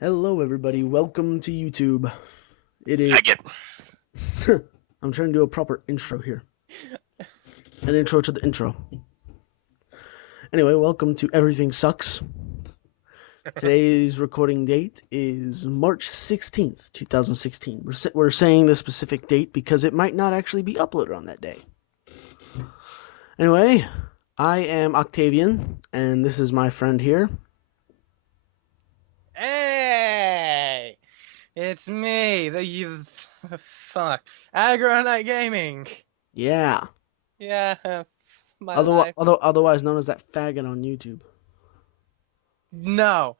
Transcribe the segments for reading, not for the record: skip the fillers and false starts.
Hello, everybody. Welcome to YouTube. It is. Faggot. I'm trying to do a proper intro here. An intro to the intro. Anyway, welcome to Everything Sucks. Today's recording date is March 16th, 2016. We're saying the specific date because it might not actually be uploaded on that day. Anyway, I am Octavian, and this is my friend here. Hey, it's me, the you. Fuck, Aggro Night Gaming. Yeah. Yeah, my life. Otherwise known as that faggot on YouTube. No,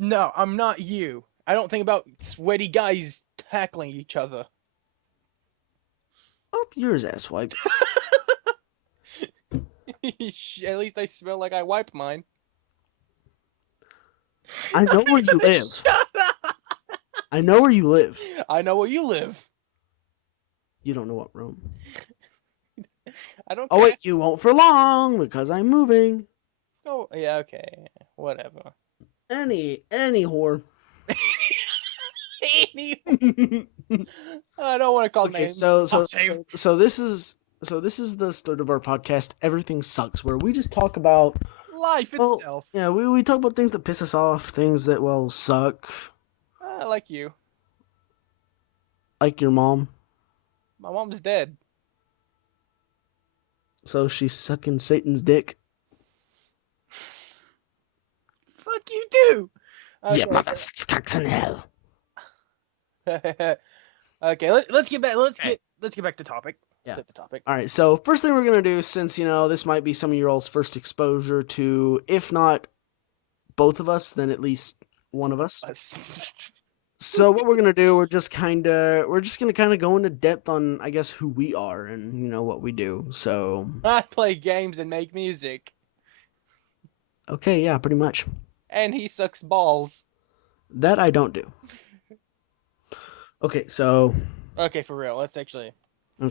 no, I'm not you. I don't think about sweaty guys tackling each other. Up yours, asswipe. At least I smell like I wiped mine. I know where you live. Shut up! I know where you live. I know where you live. You don't know what room. I don't Oh care. wait, you won't for long because I'm moving. Oh, yeah, okay, whatever. Any whore. I don't want to call Okay, names. this is the start of our podcast. Everything sucks, where we just talk about Life itself. yeah, we talk about things that piss us off, things that suck, Like you. like your mom. My mom's dead. So she's sucking Satan's dick. Fuck you too. Yeah, Okay. mother sucks cocks in hell. Okay. Let's get back. Let's get back to topic. Yeah. To the topic. All right. So first thing we're gonna do, since this might be some of your all's first exposure to, if not both of us, then at least one of us. So what we're gonna do, we're just gonna kind of go into depth on, I guess, who we are and what we do. So I play games and make music, okay, yeah, pretty much. and he sucks balls. That I don't do. Okay, so Okay, for real. Let's actually. you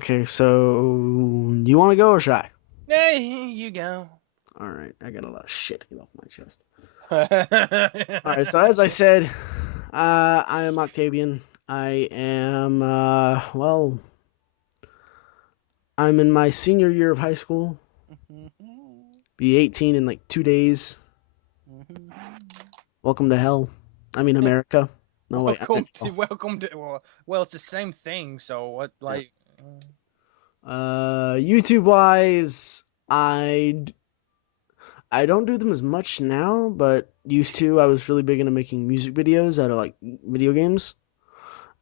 want to go or should I? Hey, you go. All right, I got a lot of shit to get off my chest. All right, Okay. so as I said, I am Octavian. I am I'm in my senior year of high school. Be 18 in like 2 days. Welcome to hell. I mean America. No wait. Welcome to. Well, it's the same thing. So what? Yeah. Like. YouTube wise, I don't do them as much now, but used to. I was really big into making music videos out of like video games,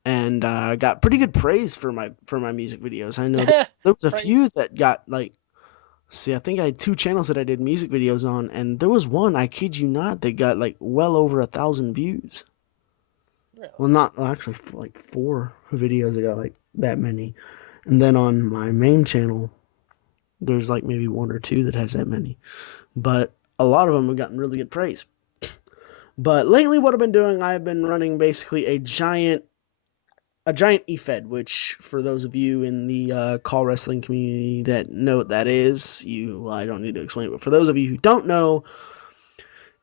and got pretty good praise for my music videos. I know there was a Praise. few that got like. See, I think I had two channels that I did music videos on, and there was one, I kid you not, that got like well over 1,000 views. Really? Well, not actually, like 4 videos that got like that many. And then on my main channel, there's like maybe one or two that has that many. But a lot of them have gotten really good praise. But lately, what I've been doing, I've been running basically a giant EFED, which for those of you in the call wrestling community that know what that is, I don't need to explain it. But for those of you who don't know,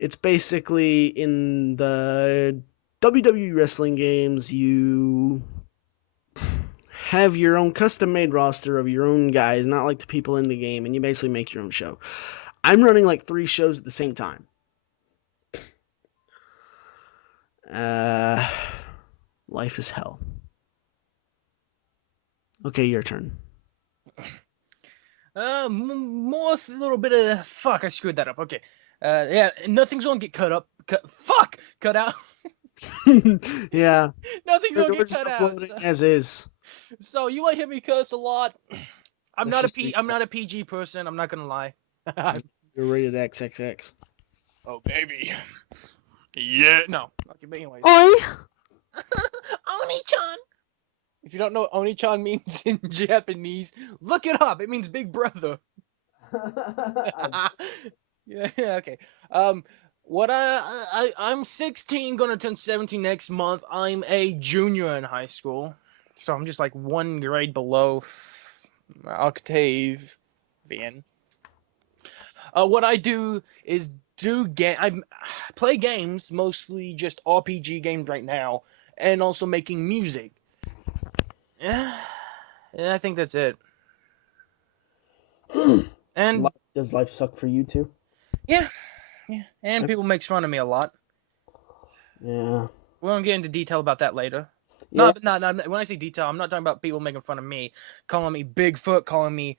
it's basically in the WWE wrestling games, you have your own custom made roster of your own guys, not like the people in the game, and you basically make your own show. I'm running like 3 shows at the same time. Uh, life is hell. Okay, your turn. More a little bit of fuck. I screwed that up. Okay. Yeah, nothing's gonna get cut up. Cut out. Yeah, Nothing's gonna we're get just cut out. uploading as is. So you might hear me curse a lot. Let's just say I'm not a PG person. I'm not gonna lie. you're rated XXX. Oh baby. Yeah. No. Okay, but anyways. Oi! Oni-chan. If you don't know what Oni-chan means in Japanese, look it up. It means big brother. Yeah, okay. What I'm 16, gonna turn 17 next month. I'm a junior in high school, so I'm just like one grade below Octave. What I do is I play games, mostly just RPG games right now, and also making music. Yeah, yeah, I think that's it. And Does life suck for you too? yeah, yeah, and people makes fun of me a lot. Yeah. We won't get into detail about that later. Yeah. Not when I say detail, I'm not talking about people making fun of me, calling me Bigfoot, calling me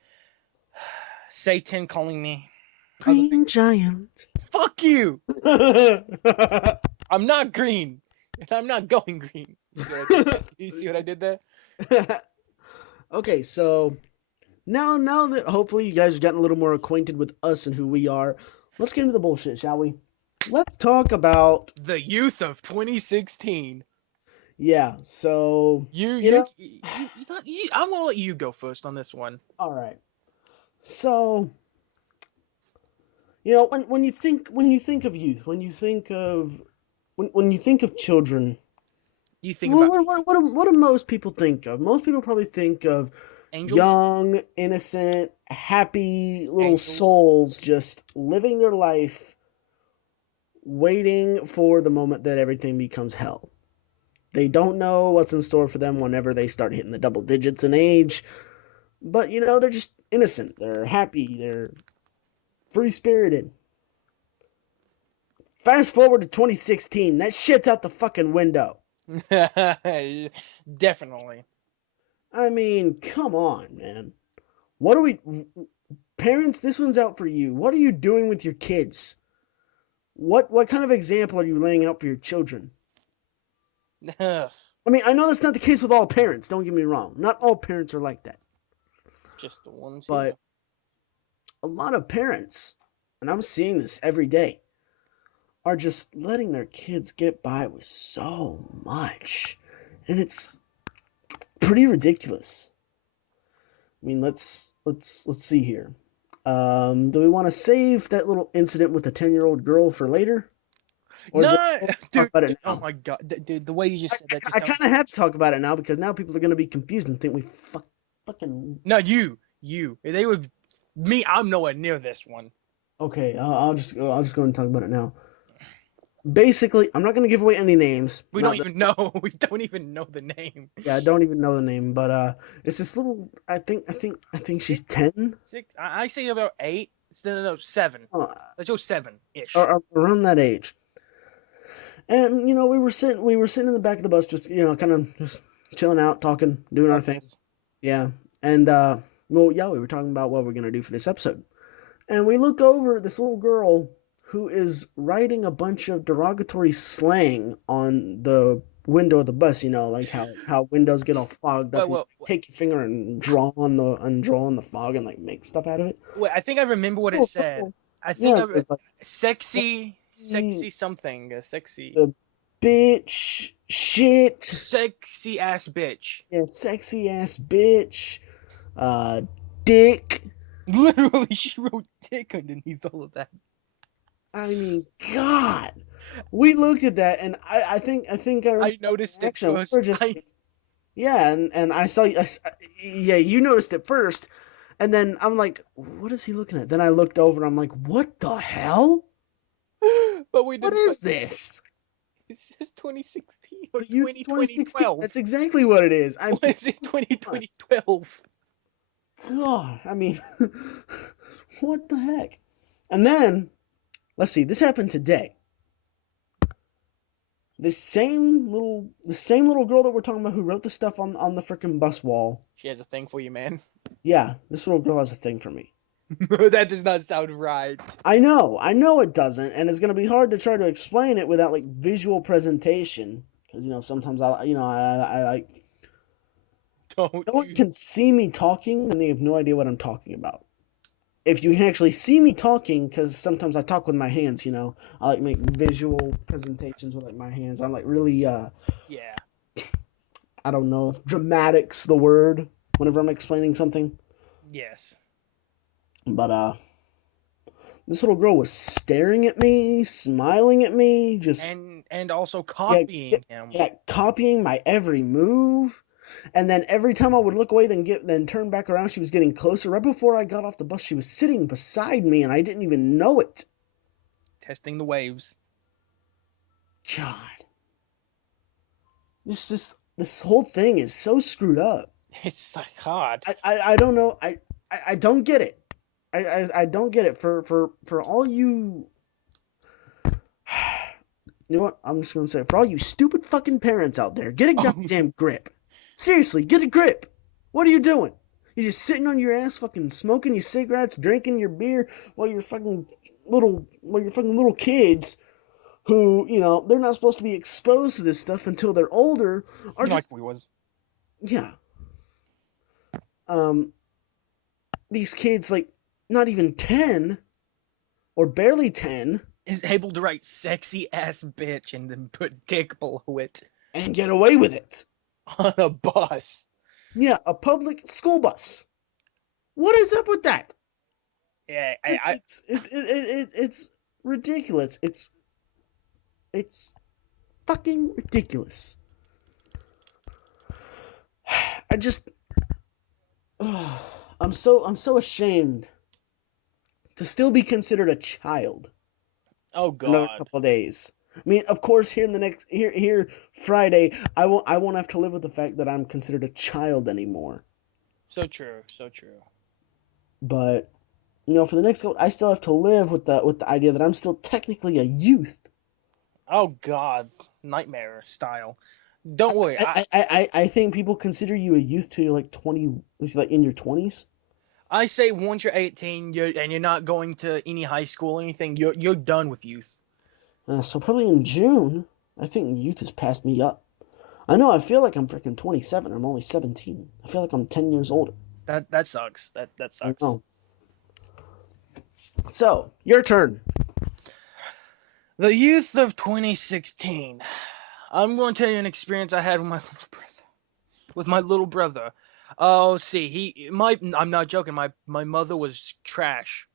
Satan, calling me other things. Green giant. Fuck you! I'm not green, and I'm not going green. You see what I did there? You see what I did there? Okay, so now that hopefully you guys are getting a little more acquainted with us and who we are, let's get into the bullshit, shall we? Let's talk about The youth of 2016. yeah. So You, you you, know, you thought I'm gonna let you go first on this one. all right. So you know when you think of youth, when you think of children, You think about me. what do most people think of? Most people probably think of Angels, young, innocent, happy little angels. souls just living their life, waiting for the moment that everything becomes hell. They don't know what's in store for them whenever they start hitting the double digits in age, but they're just innocent. They're happy. They're free spirited. Fast forward to 2016, that shit's out the fucking window. Definitely. I mean, come on, man. What are we, parents? This one's out for you. What are you doing with your kids? What kind of example are you laying out for your children? I mean, I know that's not the case with all parents. Don't get me wrong. Not all parents are like that, Just the ones here. but a lot of parents, and I'm seeing this every day, are just letting their kids get by with so much, and it's pretty ridiculous. I mean, let's see here. Do we want to save that little incident with the 10-year-old girl for later, or just No, talk dude. about it Oh now? my god, dude. The way you I, just said that just I sounds. kind of have to talk about it now because now people are going to be confused and think we fucking. No, you. If they would me, I'm nowhere near this one. Okay, I'll just go and talk about it now. Basically, I'm not going to give away any names. We don't Not that even know. We don't even know the name. Yeah, I don't even know the name, but it's this little. I think she's Six, 10, six. I say about eight. No, 7. uh, Let's go 7-ish. or around that age. And we were sitting in the back of the bus, just kind of just chilling out, talking, doing our thing. Harmless. Yeah, and well, yeah, we were talking about what we're gonna do for this episode, and we look over this little girl who is writing a bunch of derogatory slang on the window of the bus. Like how windows get all fogged up, and you Well, take your finger and draw on the fog and like make stuff out of it. wait. I think I remember This what it little said. girl, I think yeah, I it's like sexy something. Sexy, the bitch shit. sexy ass bitch. Yeah, sexy ass bitch. Uh, dick. Literally, she wrote dick underneath all of that. I mean, God. We looked at that, and I think I remember I noticed the it reaction. We were first. just like, yeah, and I saw, yeah, you noticed it first, and then I'm like, what is he looking at? Then I looked over, and I'm like, what the hell? But we What didn't. But is this? it says 2016 or The youth of 20 2016. 2012. That's exactly what it is. I What mean, is it? 20 come on. 2012. God, I mean, what the heck? And then, let's see, this happened today. The same little girl that we're talking about who wrote the stuff on the freaking bus wall. She has a thing for you, man. Yeah, this little girl has a thing for me. That does not sound right. I know it doesn't, and it's gonna be hard to try to explain it without like visual presentation, because sometimes I like Don't no one you? can see me talking and they have no idea what I'm talking about. If you can actually see me talking, because sometimes I talk with my hands, I like make visual presentations with like my hands. I'm like really Yeah. I don't know if dramatic's the word whenever I'm explaining something. Yes. But this little girl was staring at me, smiling at me, just And also yeah, yeah, copying him. yeah, copying my every move. And then every time I would look away, then turn back around, she was getting closer. Right before I got off the bus, she was sitting beside me, and I didn't even know it. testing the waves. God, this whole thing is so screwed up. It's like God. I don't know. I don't get it. I don't get it. For all you, you know what? I'm just gonna say, for all you stupid fucking parents out there, get a Oh, goddamn grip. Seriously, get a grip. What are you doing? You're just sitting on your ass, fucking smoking your cigarettes, drinking your beer, while you're fucking little kids who, they're not supposed to be exposed to this stuff until they're older, are like just, we was. yeah. Um, these kids, like, not even 10 or barely 10, Is able to write sexy ass bitch and then put dick below it and get away with it. on a bus. Yeah, a public school bus. What is up with that? Yeah, It's ridiculous. It's fucking ridiculous. I just I'm so ashamed to still be considered a child oh for another God. couple of days. I mean, of course, here Friday, I won't have to live with the fact that I'm considered a child anymore. So true, so true. But for the next couple, I still have to live with the idea that I'm still technically a youth. Oh God, nightmare style. Don't worry. I think people consider you a youth till you're like 20, like in your 20s. I say once you're 18, and you're not going to any high school or anything, you're done with youth. So probably in June, I think youth has passed me up. I know, I feel like I'm freaking 27. I'm only 17. I feel like I'm 10 years older. That sucks. That I sucks. know. So, your turn. The youth of 2016. I'm going to tell you an experience I had with my little brother. With my little brother. Oh, see, I'm not joking. My mother was trash.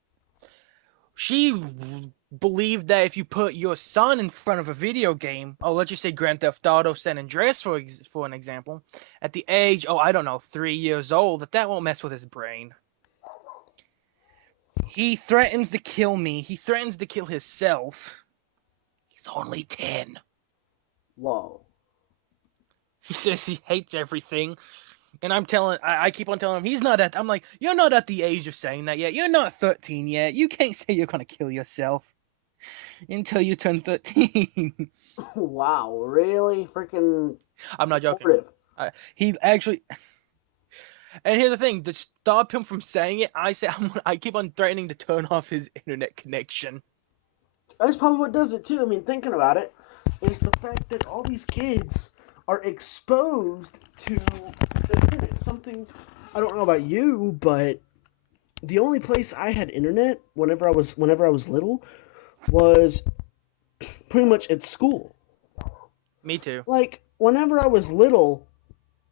She believed that if you put your son in front of a video game, oh, let's just say Grand Theft Auto San Andreas for an example, at the age, oh, I don't know, 3 years old, that won't mess with his brain. He threatens to kill me. He threatens to kill himself. He's only 10. Whoa. He says he hates everything. And I keep on telling him he's not at, I'm like, you're not at the age of saying that yet. You're not 13 yet. You can't say you're going to kill yourself until you turn 13. Wow, really? Freaking I'm not joking. supportive. He actually, and here's the thing: to stop him from saying it, I keep on threatening to turn off his internet connection. That's probably what does it too. I mean, thinking about it, is the fact that all these kids are exposed to the internet. Something I don't know about you, but the only place I had internet whenever I was little was pretty much at school. Me too. Like whenever I was little,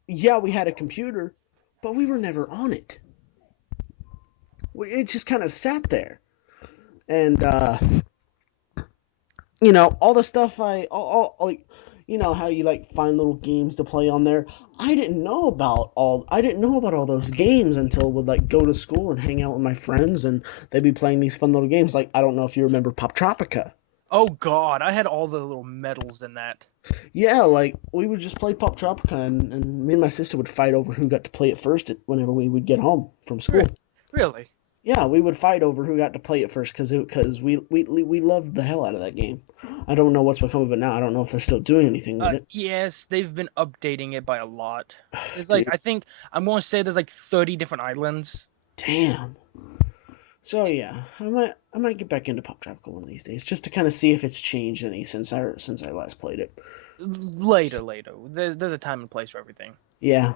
yeah, we had a computer, but we were never on it. It just kind of sat there, and all the stuff all like, how you like find little games to play on there. I didn't know about all those games until would like go to school and hang out with my friends, and they'd be playing these fun little games. Like, I don't know if you remember Pop Tropica. Oh God, I had all the little medals in that. Yeah, like we would just play Pop Tropica, and me and my sister would fight over who got to play it first whenever we would get home from school. Really? Yeah, we would fight over who got to play it first because we loved the hell out of that game. I don't know what's become of it now. I don't know if they're still doing anything with it. Yes, they've been updating it by a lot. There's like, Dude, I think I'm going to say there's like 30 different islands. damn. So yeah, I might get back into Pop Tropical one of these days just to kind of see if it's changed any since I last played it. Later. There's a time and place for everything. Yeah,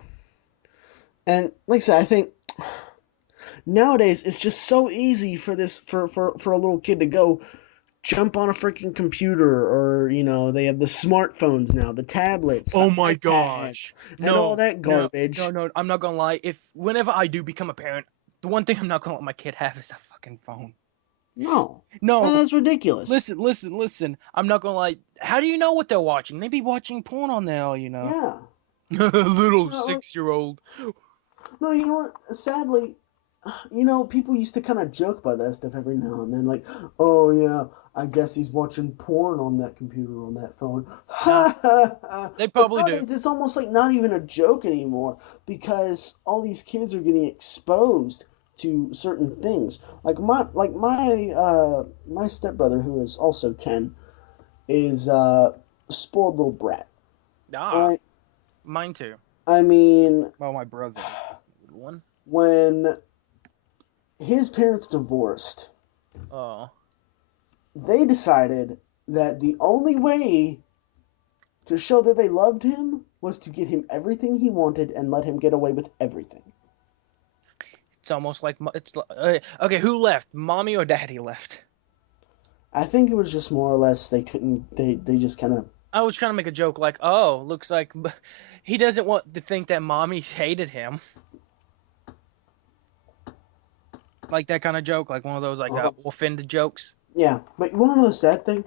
and like I said, I think nowadays it's just so easy for this for a little kid to go jump on a freaking computer, or they have the smartphones now, the tablets, the Oh my iPads, gosh. and all No, that no, garbage. no. I'm not gonna lie. If whenever I do become a parent, the one thing I'm not gonna let my kid have is a fucking phone. No, No, that's ridiculous. listen. I'm not gonna lie. How do you know what they're watching? They be watching porn on there. Yeah. Little No, 6-year-old. no, you know what? Sadly, people used to kind of joke about that stuff every now and then, like, oh yeah, I guess he's watching porn on that computer, on that phone. Nah, Ha ha ha. they But probably do. nowadays, it's almost like not even a joke anymore because all these kids are getting exposed to certain things. My stepbrother, who is also 10, is a spoiled little brat. Ah, Right? mine too. I mean, Well, my brother is a little one. when his parents divorced, Oh, they decided that the only way to show that they loved him was to get him everything he wanted and let him get away with everything. it's almost like okay. Who left? Mommy or daddy left? I think it was just more or less they couldn't they just kind of I was trying to make a joke like, oh, looks like he doesn't want to think that mommy hated him. Like that kind of joke, like one of those like offended jokes. yeah. But you want to know the sad thing?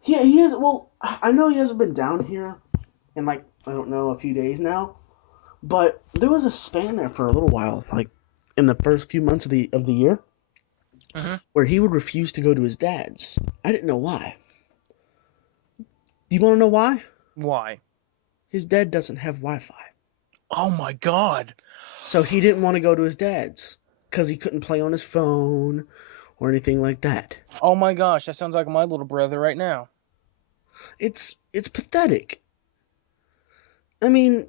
He has well I know he hasn't been down here in like I don't know a few days now, but there was a span there for a little while, like in the first few months of the year, Mm-hmm. where he would refuse to go to his dad's. I didn't know why. Do you want to know why? Why? His dad doesn't have Wi-Fi. Oh my god. So he didn't want to go to his dad's because he couldn't play on his phone or anything like that. Oh my gosh, that sounds like my little brother right now. It's pathetic. I mean,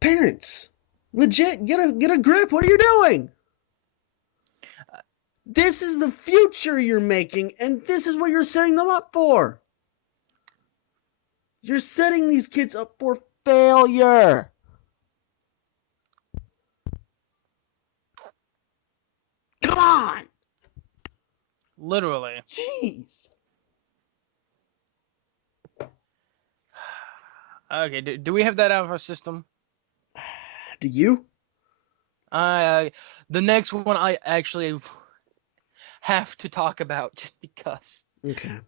parents, legit, get a grip. What are you doing? This is the future you're making, and this is what you're setting them up for. You're setting these kids up for failure. Come on. Literally. Jeez. Okay, do we have that out of our system? Do you? I the next one I actually have to talk about just because. Okay.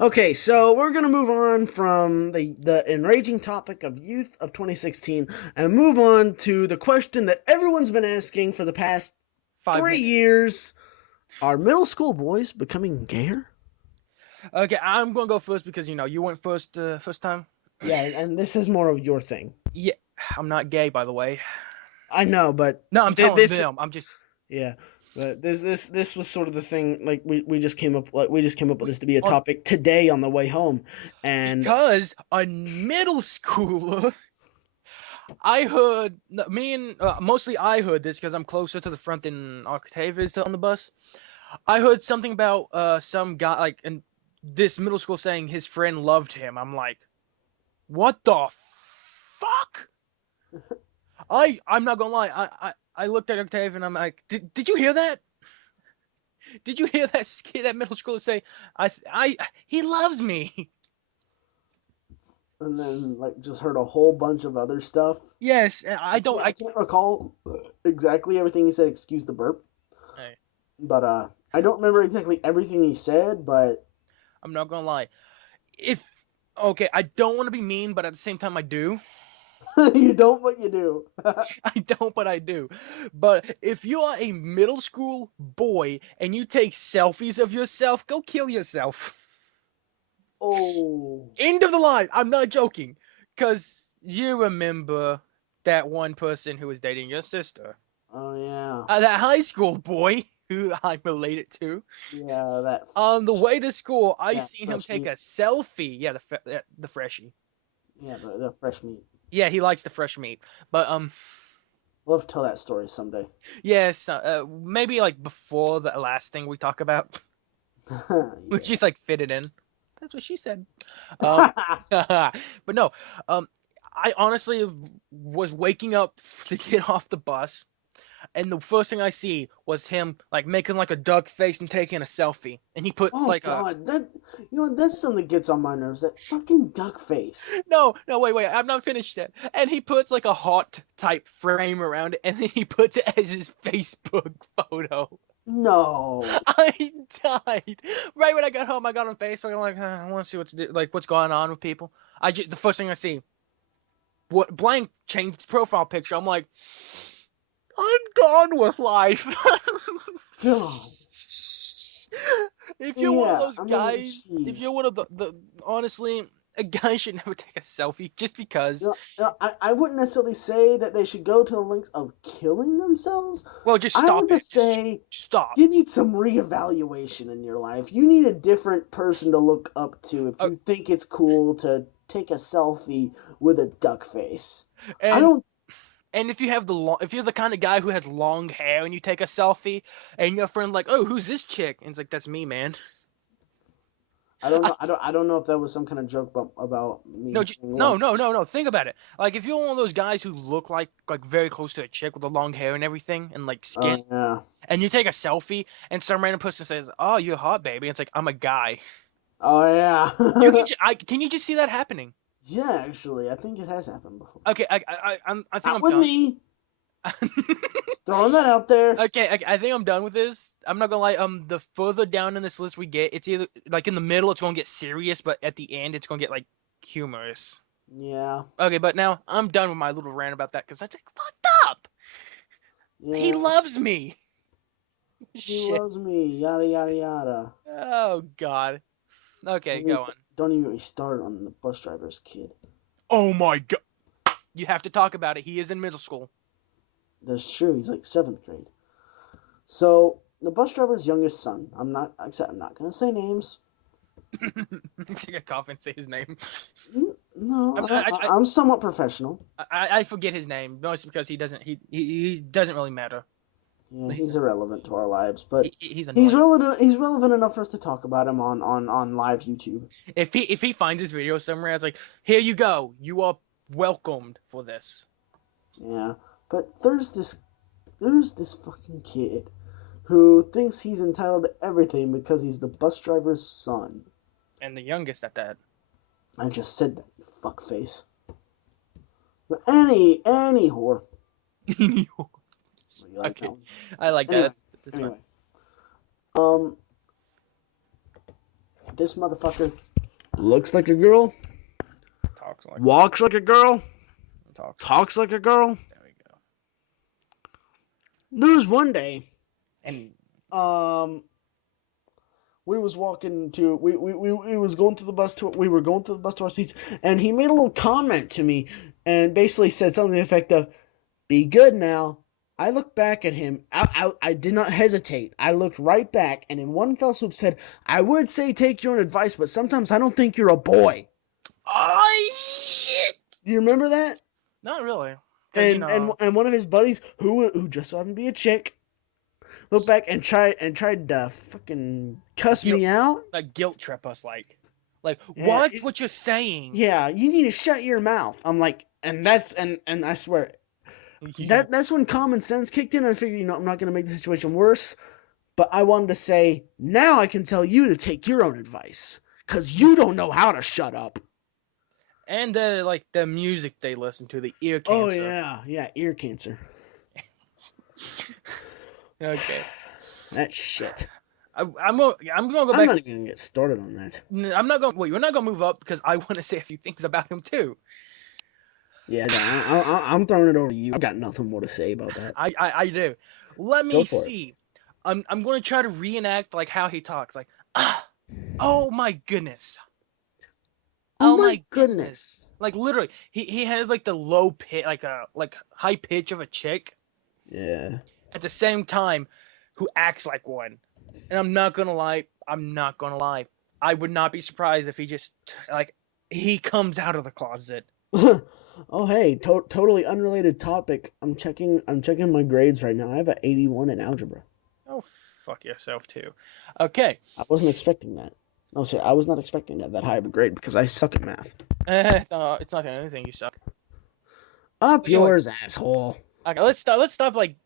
Okay, so we're gonna move on from the enraging topic of youth of 2016 and move on to the question that everyone's been asking for the past 5 minutes. years: Are middle school boys becoming gayer? Okay, I'm gonna go first because you went first first time. Yeah, and this is more of your thing. Yeah, I'm not gay by the way. I know, but No, I'm telling this, them. I'm just yeah, but this was sort of the thing. Like we just came up, like we just came up with we this to be a on topic today on the way home, and because a middle schooler. I heard me and mostly I heard this because I'm closer to the front than Octave is on the bus. I heard something about some guy like in this middle school saying his friend loved him. I'm like, what the fuck? I'm not gonna lie. I looked at Octave and I'm like, did you hear that? Did you hear that middle schooler say, he loves me? then like just heard a whole bunch of other stuff. Yes, I don't. I can't recall exactly everything he said. Excuse the burp, but I don't remember exactly everything he said. But I'm not gonna lie. If okay, I don't want to be mean, but at the same time, I do. you don't, what you do. I don't, but I do. But if you are a middle school boy and you take selfies of yourself, go kill yourself. Oh, End of the line. I'm not joking. Because you remember that one person who was dating your sister. oh yeah, That high school boy who I'm related to. yeah. On the way to school, I That seen him fresh take meat. a selfie. Yeah, the freshie. Yeah, the fresh meat. Yeah, he likes the fresh meat. But We'll have to tell that story someday. yes, maybe like before the last thing we talk about, which Yeah. is like fitted in. That's what she said. Um, but no, um, I honestly was waking up to get off the bus, and the first thing I see was him like making like a duck face and taking a selfie, and he puts Oh like a God, that you know that's something that gets on my nerves. That fucking duck face. no, wait, I'm not finished yet, and he puts like a heart type frame around it, and then he puts it as his Facebook photo. No. I died right when I got home. I got on Facebook. I'm like, I want to see what's going on with people. The first thing I see, what blank changed profile picture. I'm like, I'm done with life. God. If you're one of Yeah, those I mean, guys, if you're jeez. one of the honestly, a guy should never take a selfie just because. I wouldn't necessarily say that they should go to the lengths of killing themselves. Well, just I stop would it. just Just say stop. you need some reevaluation in your life. You need a different person to look up to if Uh, you think it's cool to take a selfie with a duck face. I and don't and if you have if you're the kind of guy who has long hair and you take a selfie, and your friend like, oh, who's this chick? And it's like, that's me, man. I don't I, know. I don't know if that was some kind of joke about no, me being no, long. no, no, no. Think about it. Like, if you're one of those guys who look like very close to a chick with the long hair and everything, and like skin, Oh yeah. and you take a selfie, and some random person says, "Oh, you're hot, baby." It's like, I'm a guy. Oh You can, yeah. can you just see that happening? Yeah, actually, I think it has happened before. Okay, I think Not I'm with done. me. Throwing that out there. Okay, I think I'm done with this. I'm not gonna lie. The further down in this list we get, it's either like in the middle, it's gonna get serious, but at the end, it's gonna get like humorous. Yeah. Okay, but now I'm done with my little rant about that because that's like fucked up. He Yeah. loves me. He Shit. loves me. Yada yada yada. Oh God. Okay, Don't even, go on. don't even get me started on the bus driver's kid. Oh my God. You have to talk about it. He is in middle school. That's true. He's like seventh grade. So the bus driver's youngest son. I'm not gonna say names. Take a cough and say his name. No, I, I, I'm somewhat professional. I forget his name mostly because he doesn't really matter. Yeah, He's he's irrelevant to our lives, but he's annoying. He's relevant enough for us to talk about him on live YouTube. If he finds his video somewhere, it's like, here you go, you are welcomed for this. Yeah, but there's this fucking kid who thinks he's entitled to everything because he's the bus driver's son. And the youngest at that. I just said that, you fuckface. But any whore. You like that Okay, one? I like that. Anyway, That's fine. anyway. Um, this motherfucker looks like a girl, Talks like walks like a girl, talks. talks like a girl. There we go. There was one day, And um, we was walking to we was going through the bus to we were going through the bus to our seats, and he made a little comment to me and basically said something to the effect of, "Be good now." I looked back at him. I did not hesitate. I looked right back and in one fell swoop said, "I would say take your own advice, but sometimes I don't think you're a boy." oh shit! Do you remember that? Not really, because And one of his buddies who just so happened to be a chick looked back and tried to fucking cuss guilt me out. guilt trip us like Yeah, watch what you're saying. yeah, you need to shut your mouth. I'm like, and I swear that's when common sense kicked in. And I figured, I'm not gonna make the situation worse. But I wanted to say, now I can tell you to take your own advice, cause you don't know how to shut up. And like the music they listen to, the ear Oh cancer. yeah, ear cancer. Okay, That shit. I'm gonna go I'm back. not even gonna get started on that. I'm not gonna wait. We're not gonna move up because I want to say a few things about him too. Yeah, I'm throwing it over to you. I've got nothing more to say about that. I do. Let Go me for it. see. I'm gonna try to reenact like how he talks. Like, ah, oh my goodness, Oh oh my my goodness. goodness. Like literally, he has like the low pitch, like a high pitch of a chick Yeah. at the same time, who acts like one. And I'm not gonna lie. I'm not gonna lie. I would not be surprised if he just like he comes out of the closet. Oh hey, totally unrelated topic. I'm checking my grades right now. I have an 81 in algebra. Oh fuck yourself too. Okay. I wasn't expecting that. No, sir, I was not expecting to have that high of a grade because I suck at math. It's not anything. You suck. Up Anyway, yours, asshole. okay, let's stop like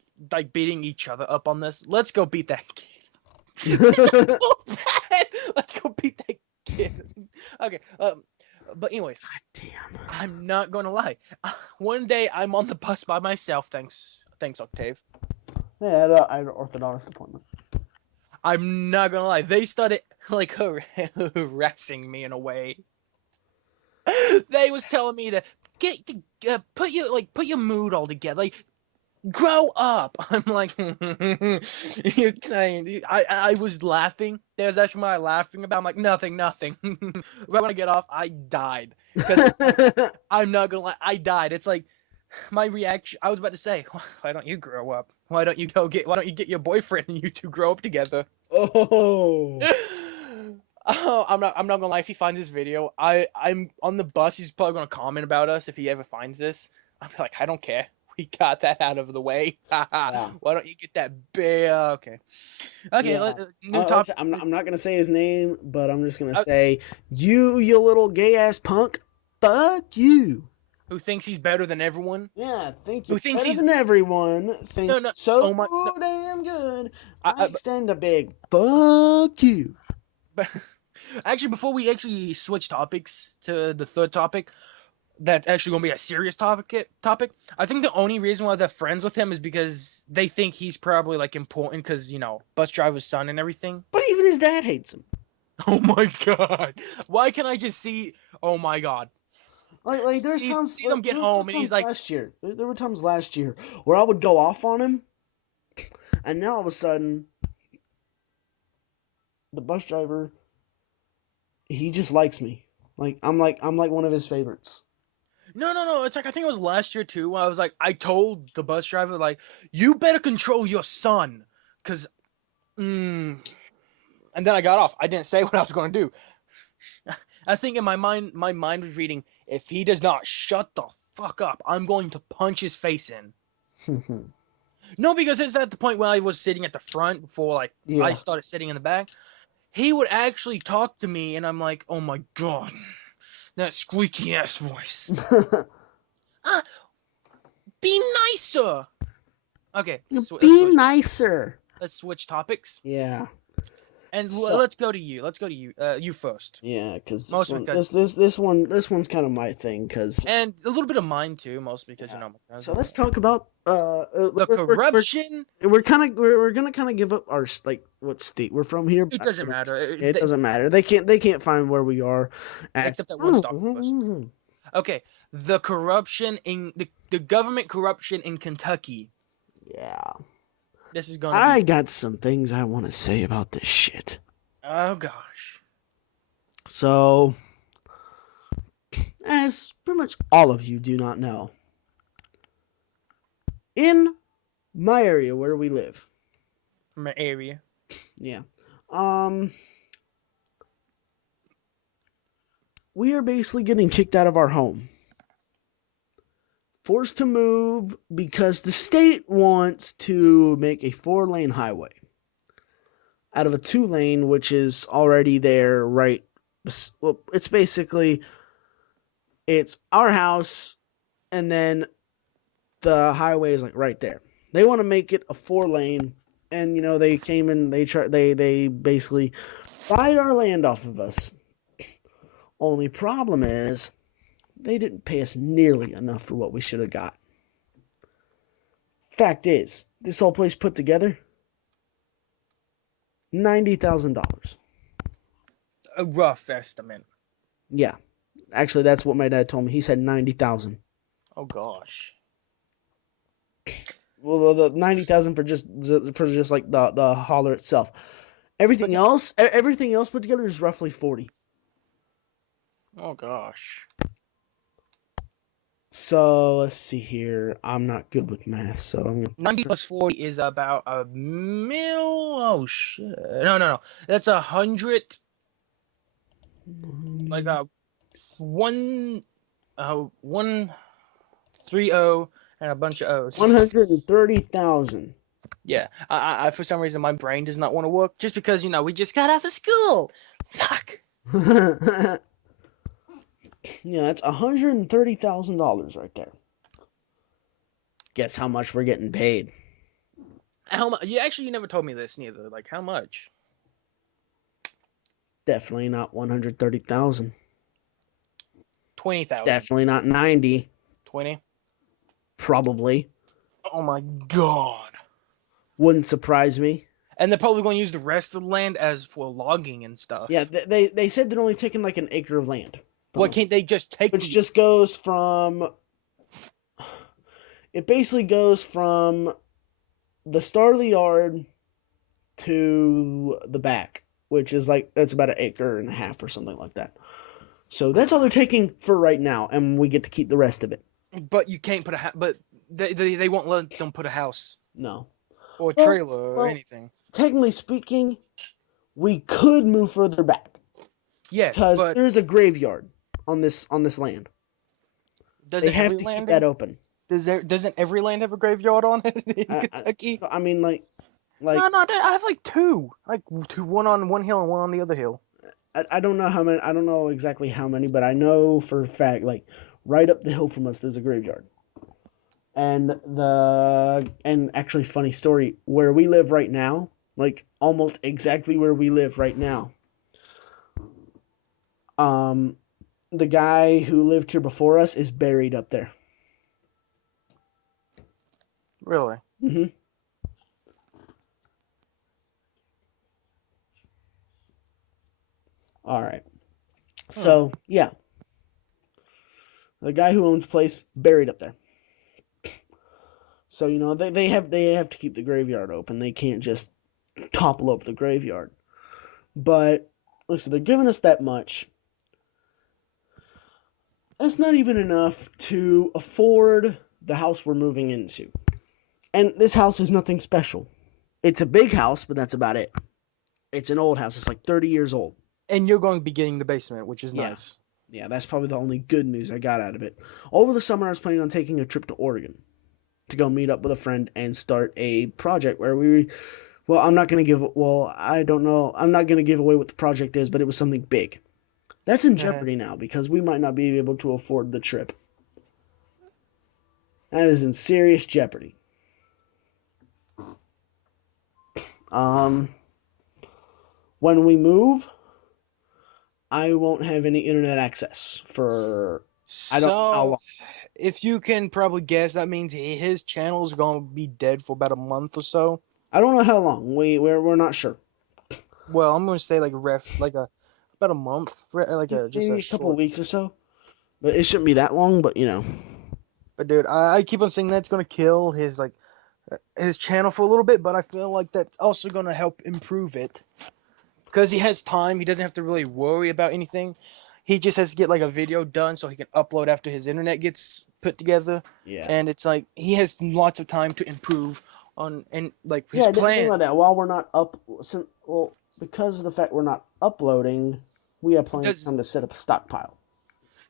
beating each other up on this. Let's go beat that kid. This sounds God so bad. Let's go beat that kid. Okay. But anyways, damn. I'm not gonna lie. One day I'm on the bus by myself. Thanks, Octave. Hey, I had an orthodontist appointment. I'm not gonna lie. They started like harassing me in a way. They was telling me to put your mood all together. Like grow up. I'm like, you're saying, I was laughing. There's actually my laughing about. I'm like, nothing. Right when I get off, I died. Because it's like, I'm not gonna lie, I died. It's like, my reaction, I was about to say, why don't you grow up? Why don't you get your boyfriend and you two grow up together? Oh. Oh, I'm not gonna lie. If he finds this video, I'm on the bus. He's probably gonna comment about us if he ever finds this. I'm like, I don't care. We got that out of the way. Why Yeah. don't you get that bear? Okay. Yeah. New Like I topic. said, I'm not gonna say his name, but I'm just gonna say, you little gay ass punk, fuck you. Who thinks he's better than everyone? Yeah, think Who you're thinks better he's than everyone. Think no. so Oh my no. damn good. I, I I, extend a big fuck you. but, actually, before we actually switch topics to the third topic, that's actually gonna be a serious topic. I think the only reason why they're friends with him is because they think he's probably like important because bus driver's son and everything. But even his dad hates him. Oh my god! Why can't I just see? Oh my god! Like there's See times see them get there was home just and he's times like, last year. There were times last year where I would go off on him, and now all of a sudden the bus driver, he just likes me. I'm like one of his favorites. no. It's like I think it was last year too. I was like, I told the bus driver like, you better control your son, cause and then I got off. I didn't say what I was gonna do. I think in my mind was reading, if he does not shut the fuck up, I'm going to punch his face in. No, because it's at the point where I was sitting at the front before like I Yeah. started sitting in the back. He would actually talk to me, and I'm like, oh my god, that squeaky ass voice. Ah, be nicer. Okay, so let's Be switch topics. nicer. Let's switch topics, Yeah. and So let's go to you. Let's go to you. You first. yeah, because this Mostly one, because this one's kind of my thing. Because and a little bit of mine too, mostly because yeah. my So cousin. let's talk about The corruption. we're gonna kind of give up our like what state we're from here. It doesn't matter. It doesn't matter. They can't find where we are. At. Except that one stop us. Okay, the corruption in the government corruption in Kentucky. Yeah. This is gonna I be. got some things I want to say about this shit. Oh gosh. So, as pretty much all of you do not know, in my area where we live, My area. yeah, um, we are basically getting kicked out of our home, forced to move because the state wants to make a 4-lane highway out of a 2-lane, which is already there. Right, well, it's our house, and then the highway is like right there. They want to make it a 4-lane, and they came and they basically bought our land off of us. Only problem is they didn't pay us nearly enough for what we should have got. Fact is, this whole place put together, $90,000. A rough estimate. Yeah, actually, that's what my dad told me. He said 90,000. Oh gosh. Well, the 90,000 for just like the holler itself. But Everything else put together is roughly 40. oh gosh. So let's see here. I'm not good with math, so I'm gonna. 90 plus 40 is about a mil. Oh shit. No. That's 100. Like one, 130 and a bunch of O's. 130,000. Yeah. I for some reason my brain does not want to work just because we just got off of school. Fuck. Yeah, that's $130,000 right there. Guess how much we're getting paid? How much? You never told me this neither. Like how much? Definitely not 130,000. 20,000. Definitely not 90. 20. Probably. Oh my god. Wouldn't surprise me. And they're probably going to use the rest of the land as for logging and stuff. Yeah, they said they're only taking like an acre of land. Why can't they just take Which just goes from It basically goes from the start of the yard to the back, which is like that's about an acre and a half or something like that. So that's all they're taking for right now, and we get to keep the rest of it. But you can't put a but they won't let them put a house No. or a Well, trailer or well, anything. technically speaking, we could move further back Yes, because but there's a graveyard on this land. They doesn't have every to keep land that open. doesn't every land have a graveyard on it in I I, Kentucky? I mean No, like no, I have like two, one on one hill and one on the other hill. I don't know how many. I don't know exactly how many, but I know for a fact like right up the hill from us there's a graveyard. And actually funny story where we live right now, like almost exactly where we live right now. Um, the guy who lived here before us is buried up there. Really? Hmm. All right. Hmm. So yeah, the guy who owns the place buried up there. So they have to keep the graveyard open. They can't just topple over the graveyard. But listen, they're giving us that much. That's not even enough to afford the house we're moving into. And this house is nothing special. It's a big house, but that's about it. It's an old house. It's like 30 years old. And you're going to be getting the basement, which is Yeah. nice. Yeah, that's probably the only good news I got out of it. Over the summer, I was planning on taking a trip to Oregon to go meet up with a friend and start a project where well, I'm not going to give, well, I don't know. I'm not going to give away what the project is, but it was something big. That's in jeopardy now because we might not be able to afford the trip. That is in serious jeopardy. Um, when we move, I won't have any internet access for I don't know how So, long. if you can probably guess, that means his channel is going to be dead for about a month or so. I don't know how long. We're not sure. Well, I'm going to say like about a month, like a just a Maybe a couple of short. weeks or so. But it shouldn't be that long. But But dude, I keep on saying that's going to kill his channel for a little bit, but I feel like that's also going to help improve it because he has time. He doesn't have to really worry about anything. He just has to get like a video done so he can upload after his internet gets put together, yeah, and it's like he has lots of time to improve on and like his yeah. I didn't think plan. about that. While we're not well, because of the fact we're not uploading, we have plenty of Does time to set up a stockpile.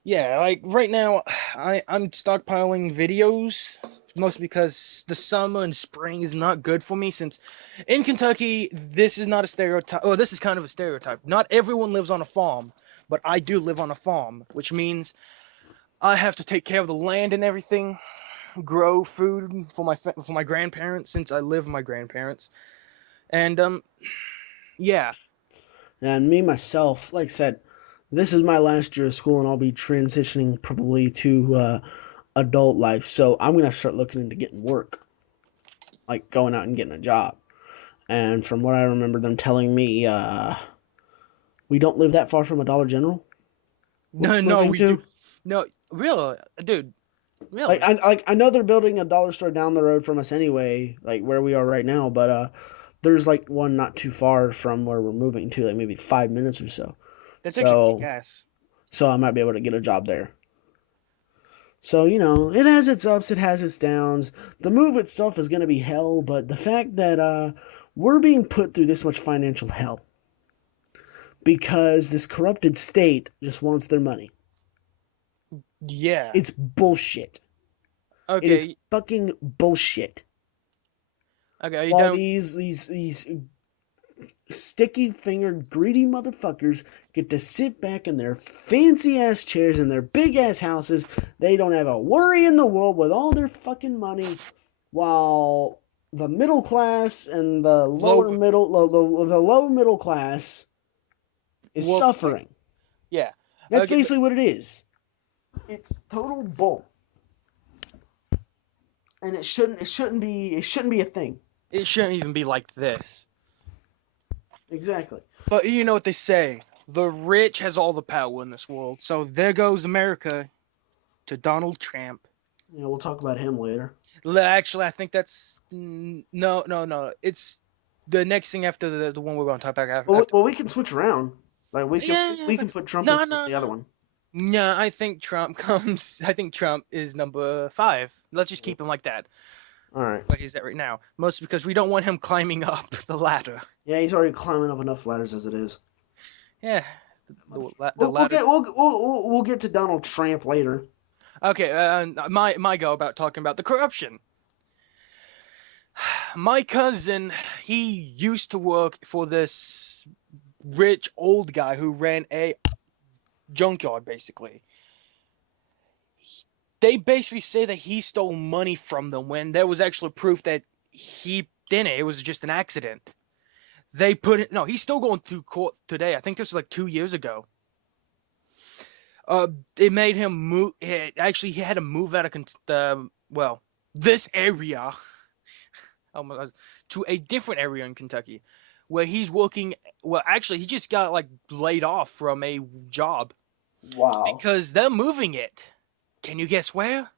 Yeah, like right now, I'm stockpiling videos mostly because the summer and spring is not good for me since in Kentucky this is not a stereotype. Oh, this is kind of a stereotype. Not everyone lives on a farm, but I do live on a farm, which means I have to take care of the land and everything, grow food for my grandparents since I live with my grandparents, and yeah, And me myself, like I said, this is my last year of school, and I'll be transitioning probably to adult life. So I'm gonna start looking into getting work, like going out and getting a job. And from what I remember them telling me, we don't live that far from a Dollar General where no, we're no, moving we do, to. no, real, dude, Like really. I know they're building a dollar store down the road from us anyway, like where we are right now. But there's like one not too far from where we're moving to, like maybe 5 minutes or so. That's actually kick So ass. I might be able to get a job there. So it has its ups, it has its downs. The move itself is gonna be hell, but the fact that we're being put through this much financial hell because this corrupted state just wants their money. Yeah. It's bullshit. It is Okay. fucking bullshit. Okay. You While don't. these sticky fingered greedy motherfuckers get to sit back in their fancy ass chairs in their big ass houses, they don't have a worry in the world with all their fucking money, while the middle class and the lower Low. middle the low middle class is Well. Like. suffering. Yeah. That's Okay. basically what it is. It's total bull. And it shouldn't be a thing. It shouldn't even be like this. Exactly. But you know what they say: the rich has all the power in this world. So there goes America to Donald Trump. We'll talk about him later. Actually, I think that's no, no, no. It's the next thing after the one we're going to talk about after. Well, we can switch around. Like Yeah, yeah, we but can put Trump in no, front of no, the other no. one. No, I think Trump comes. I think Trump is number 5. Let's just keep him like that, All right. like he's at right now. Mostly because we don't want him climbing up the ladder. Yeah, he's already climbing up enough ladders as it is. Yeah, the ladder. We'll get to Donald Trump later. Okay, my go about talking about the corruption. My cousin, he used to work for this rich old guy who ran a junkyard. Basically, they basically say that he stole money from them when there was actually proof that he didn't. It was just an accident. They put it. No, he's still going through court today. I think this was like 2 years ago. It made him move. Actually, he had to move out of well, this area, oh my God, to a different area in Kentucky, where he's working. Well, actually, he just got like laid off from a job Wow. because they're moving it. Can you guess where?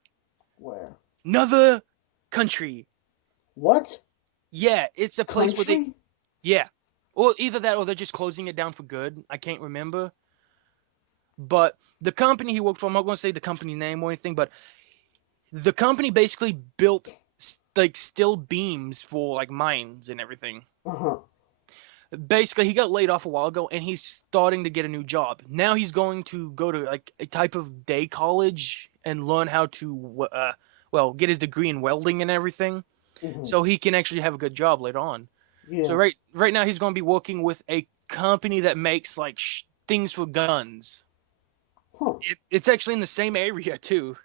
Where? Another country. What Yeah, it's a place where they. country? Yeah, or either that or they're just closing it down for good. I can't remember. But the company he worked for, I'm not going to say the company name or anything, but the company basically built like steel beams for like mines and everything. Uh huh. Basically, he got laid off a while ago, and he's starting to get a new job. Now he's going to go to like a type of day college and learn how to, well, get his degree in welding and everything, Hmm. so he can actually have a good job later on. So Yeah. right now he's going to be working with a company that makes like things for guns. Huh. It's actually in the same area too.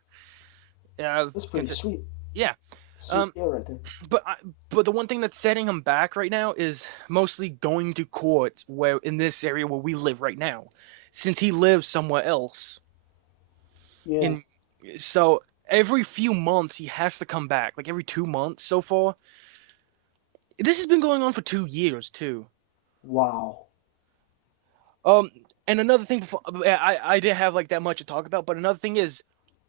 Yeah, That's pretty sweet. yeah. Sweet Um, deal right there. but but the one thing that's setting him back right now is mostly going to court where in this area where we live right now, since he lives somewhere else. Yeah. In so every few months he has to come back, like every 2 months so far. This has been going on for 2 years too. Wow. Um, and another thing before I didn't have like that much to talk about, but another thing is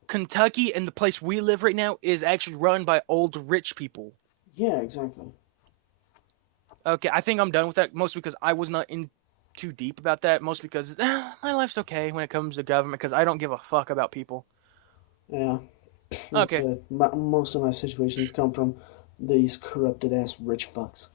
Kentucky and the place we live right now is actually run by old rich people. Yeah. Exactly. Okay, I think I'm done with that. Mostly because I was not in too deep about that. Mostly because my life's okay when it comes to government. Because I don't give a fuck about people. Yeah. That's Okay, most of my situations come from these corrupted ass rich fucks.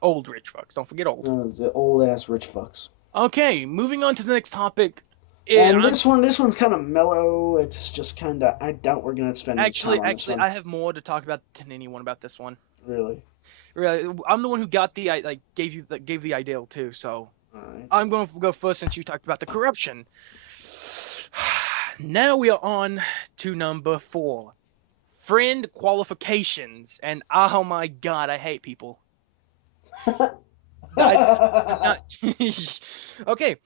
old rich fucks. Don't forget old. The old ass rich fucks. Okay, moving on to the next topic. And I'm this one's kind of mellow. It's just kind of. I doubt we're gonna spend any time on this actually one. I have more to talk about than anyone about this one. Really. Really, I'm the one who got the I like gave the idea too. So All right. I'm going to go first since you talked about the corruption. Now we are on to number 4. Friend qualifications. And oh my god, I hate people. I not okay.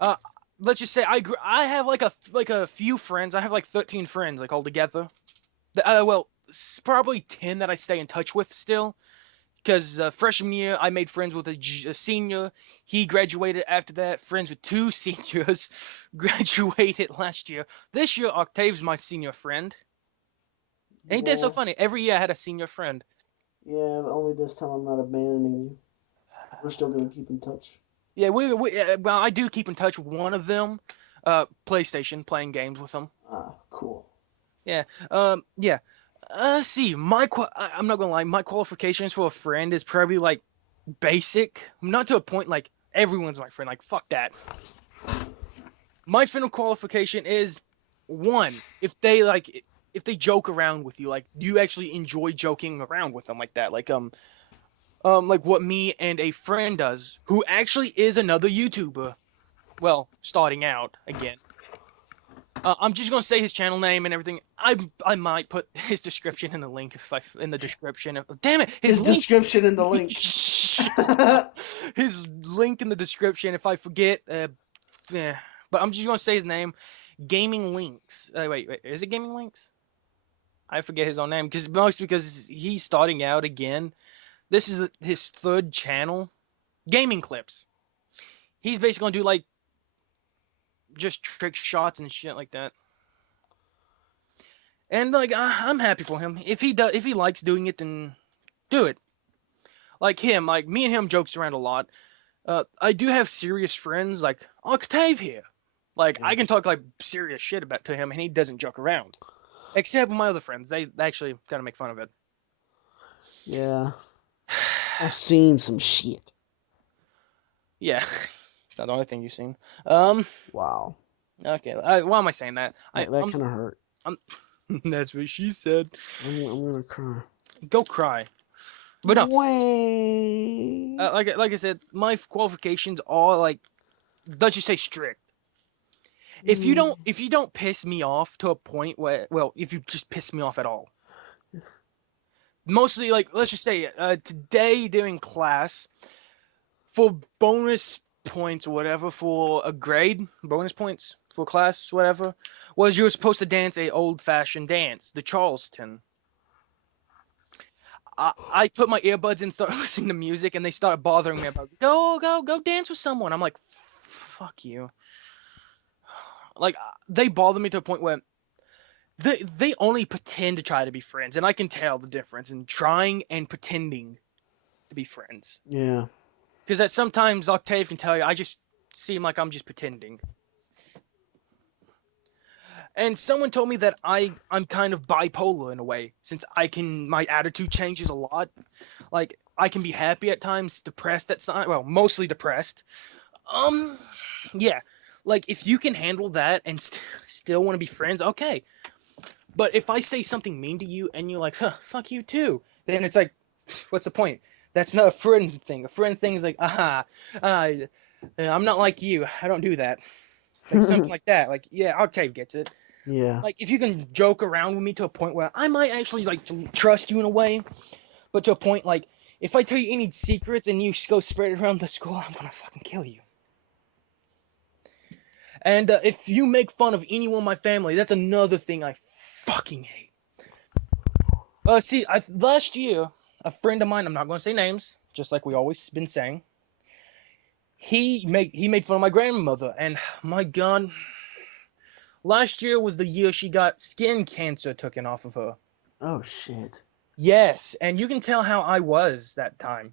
Uh, let's just say I have like a few friends. I have like 13 friends like all together. Well, probably 10 that I stay in touch with still. Because freshman year I made friends with a senior. He graduated after that. Friends with 2 seniors graduated last year. This year Octave's my senior friend. Ain't that so Yeah. funny? Every year I had a senior friend. Yeah. But only this time I'm not abandoning you. We're still gonna keep in touch. Yeah, well, I do keep in touch with one of them. PlayStation, playing games with them. Ah, cool. Yeah. Yeah. See, I'm not gonna lie. My qualifications for a friend is probably like basic, not to a point like everyone's my friend. Like fuck that. My friend qualification is one if they joke around with you, like you actually enjoy joking around with them like that, like what me and a friend does, who actually is another YouTuber. Well, starting out again. I'm just gonna say his channel name and everything. I might put his description in the link if I in the description. Damn it, his His link. description in the link. His link in the description. If I forget, yeah. But I'm just gonna say his name. Gaming Links. Wait, is it Gaming Links? I forget his own name because he's starting out again. This is his third channel. Gaming clips. He's basically gonna do like just trick shots and shit like that. And like I'm happy for him. If he likes doing it, then do it. Like him, like me and him jokes around a lot. I do have serious friends like Octave here. Like Yeah. I can talk like serious shit about to him, and he doesn't joke around. Except with my other friends, they actually kind of make fun of it. Yeah. I've seen some shit. Yeah, it's not the only thing you've seen. Um, Wow. okay. Why am I saying that? That kind of hurt. I'm. That's what she said. I'm gonna cry. Go cry. But no, Wait. like I said, my qualifications are like, let's just say strict. Mm, If you don't piss me off to a point where, well, if you just piss me off at all, mostly like let's just say today during class for bonus points or whatever for a grade, bonus points for class, whatever, was you were supposed to dance a old fashioned dance, the Charleston. I put my earbuds in, started listening to music, and they started bothering me about go dance with someone. I'm like, fuck you. Like they bother me to a point where they only pretend to try to be friends, and I can tell the difference in trying and pretending to be friends. yeah. Because that sometimes Octave can tell you I just seem like I'm just pretending. And someone told me that I'm kind of bipolar in a way, since my attitude changes a lot. Like I can be happy at times, depressed at times. Well, mostly depressed. Um, yeah. Like if you can handle that and still want to be friends, okay. But if I say something mean to you and you're like, huh, fuck you too, then it's like, what's the point? That's not a friend thing. A friend thing is like, uh, I'm not like you. I don't do that. Like something like that. Like, yeah, Octave gets it. Yeah. Like if you can joke around with me to a point where I might actually like trust you in a way, but to a point like if I tell you any secrets and you go spread it around the school, I'm gonna fucking kill you. And if you make fun of anyone in my family, that's another thing I fucking hate. Last year, a friend of mine, I'm not going to say names, just like we always been saying, he made fun of my grandmother, and my God, last year was the year she got skin cancer taken off of her. Oh shit. Yes, and you can tell how I was that time.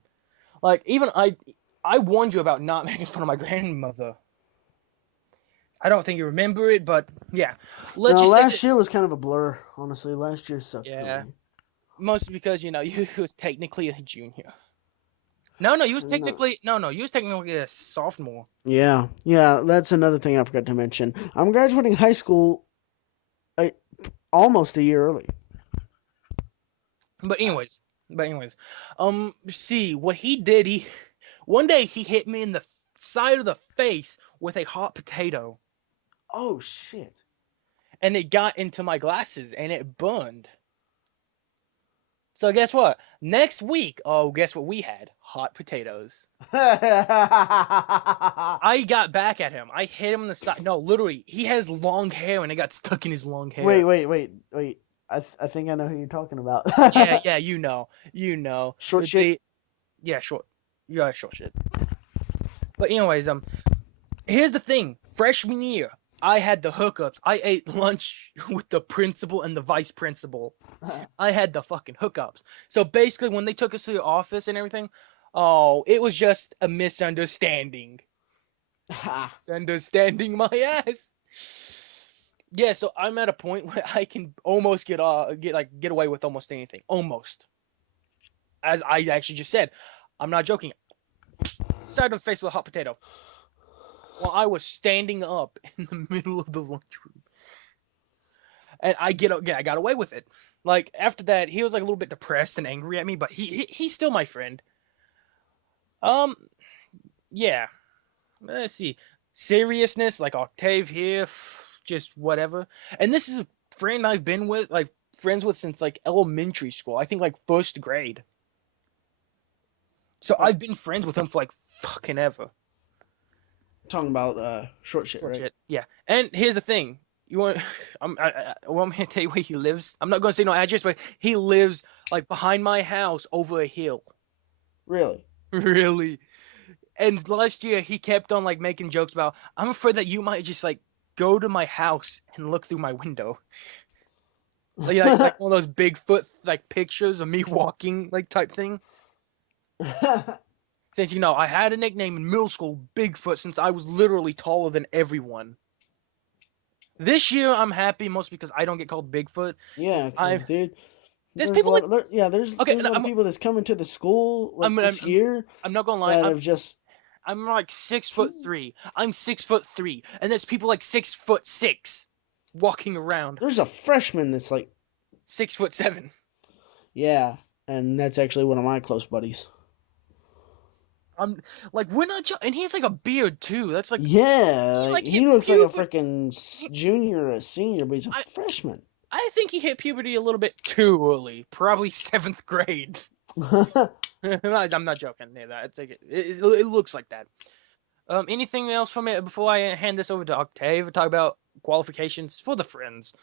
Like even I warned you about not making fun of my grandmother. I don't think you remember it, but yeah. Let's No, just say last year this. was kind of a blur. Honestly, last year sucked for Yeah, me. mostly because you was technically a junior. No, you was No. technically no, you was technically a sophomore. Yeah, yeah. That's another thing I forgot to mention. I'm graduating high school uh, almost a year early. But anyways, see what he did. He one day he hit me in the side of the face with a hot potato, Oh shit. and it got into my glasses and it burned. So guess what? Next week, oh, guess what we had? Hot potatoes. I got back at him. I hit him in the side. No, literally, he has long hair and it got stuck in his long Wait, hair. wait, wait, wait. I think I know who you're talking about. Yeah, you know. Short shit. The yeah, short, yeah, short shit. But anyways, here's the thing. Freshman year, I had the hookups. I ate lunch with the principal and the vice principal. I had the fucking hookups. So basically, when they took us to the office and everything, oh, it was just a misunderstanding. Ha. Misunderstanding my ass. Yeah, so I'm at a point where I can almost get away with almost anything. Almost. As I actually just said, I'm not joking. Side of the face with a hot potato. While I was standing up in the middle of the lunchroom, and I got away with it. Like after that, he was like a little bit depressed and angry at me, but he's still my friend. Um, yeah. Let's see. Seriousness, like Octave here, just whatever. And this is a friend I've been with, like friends with since like elementary school. I think like first grade. So Oh, I've been friends with him for like fucking ever. talking about short shit, Short right? shit. Yeah. And here's the thing. You want I want me to tell you where he lives? I'm not gonna say no address, but he lives like behind my house over a hill. Really? Really. And last year he kept on like making jokes about I'm afraid that you might just like go to my house and look through my window. like one of those Bigfoot like pictures of me walking like type thing. Since I had a nickname in middle school, Bigfoot, since I was literally taller than everyone. This year I'm happy mostly because I don't get called Bigfoot. Since Yeah, I because dude, there's there's a people like lot. Yeah, there's okay, there's a lot of I'm people that's coming to the school I'm like I'm, this I'm, year I'm not gonna lie, that have just. I'm like 6'3". I'm 6'3", and there's people like 6'6" walking around. There's a freshman that's like, 6'7". yeah, and that's actually one of my close buddies. I'm like we're not, and he has like a beard too. That's like Yeah, he like like hit he looks like a puberty. freaking junior or a senior, but he's a I freshman. I think he hit puberty a little bit too early, probably 7th grade. I'm not joking. Yeah, that it looks like that. Anything else from it before I hand this over to Octave? Talk about qualifications for the friends.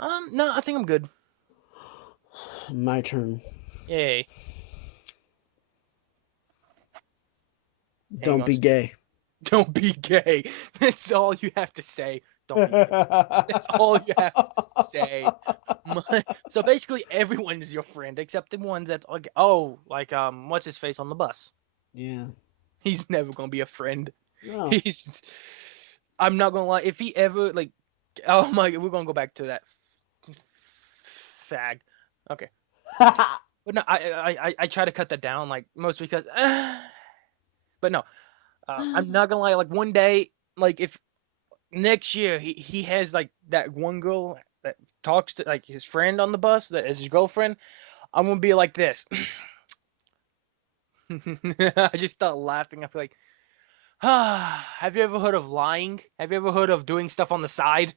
No, I think I'm good. My turn. Yay. And you Don't gonna be gay. don't be gay. That's all you have to say. Don't be gay. That's all you have to say. So basically, everyone is your friend except the ones that like what's his face on the bus? Yeah. He's never gonna be a friend. No. He's. I'm not gonna lie. If he ever like, oh my, we're gonna go back to that fag. Okay, but no, I try to cut that down like most because, but no, I'm not gonna lie. Like one day, like if next year he has like that one girl that talks to like his friend on the bus that is his girlfriend, I'm gonna be like this. I just start laughing. I feel like, have you ever heard of lying? Have you ever heard of doing stuff on the side?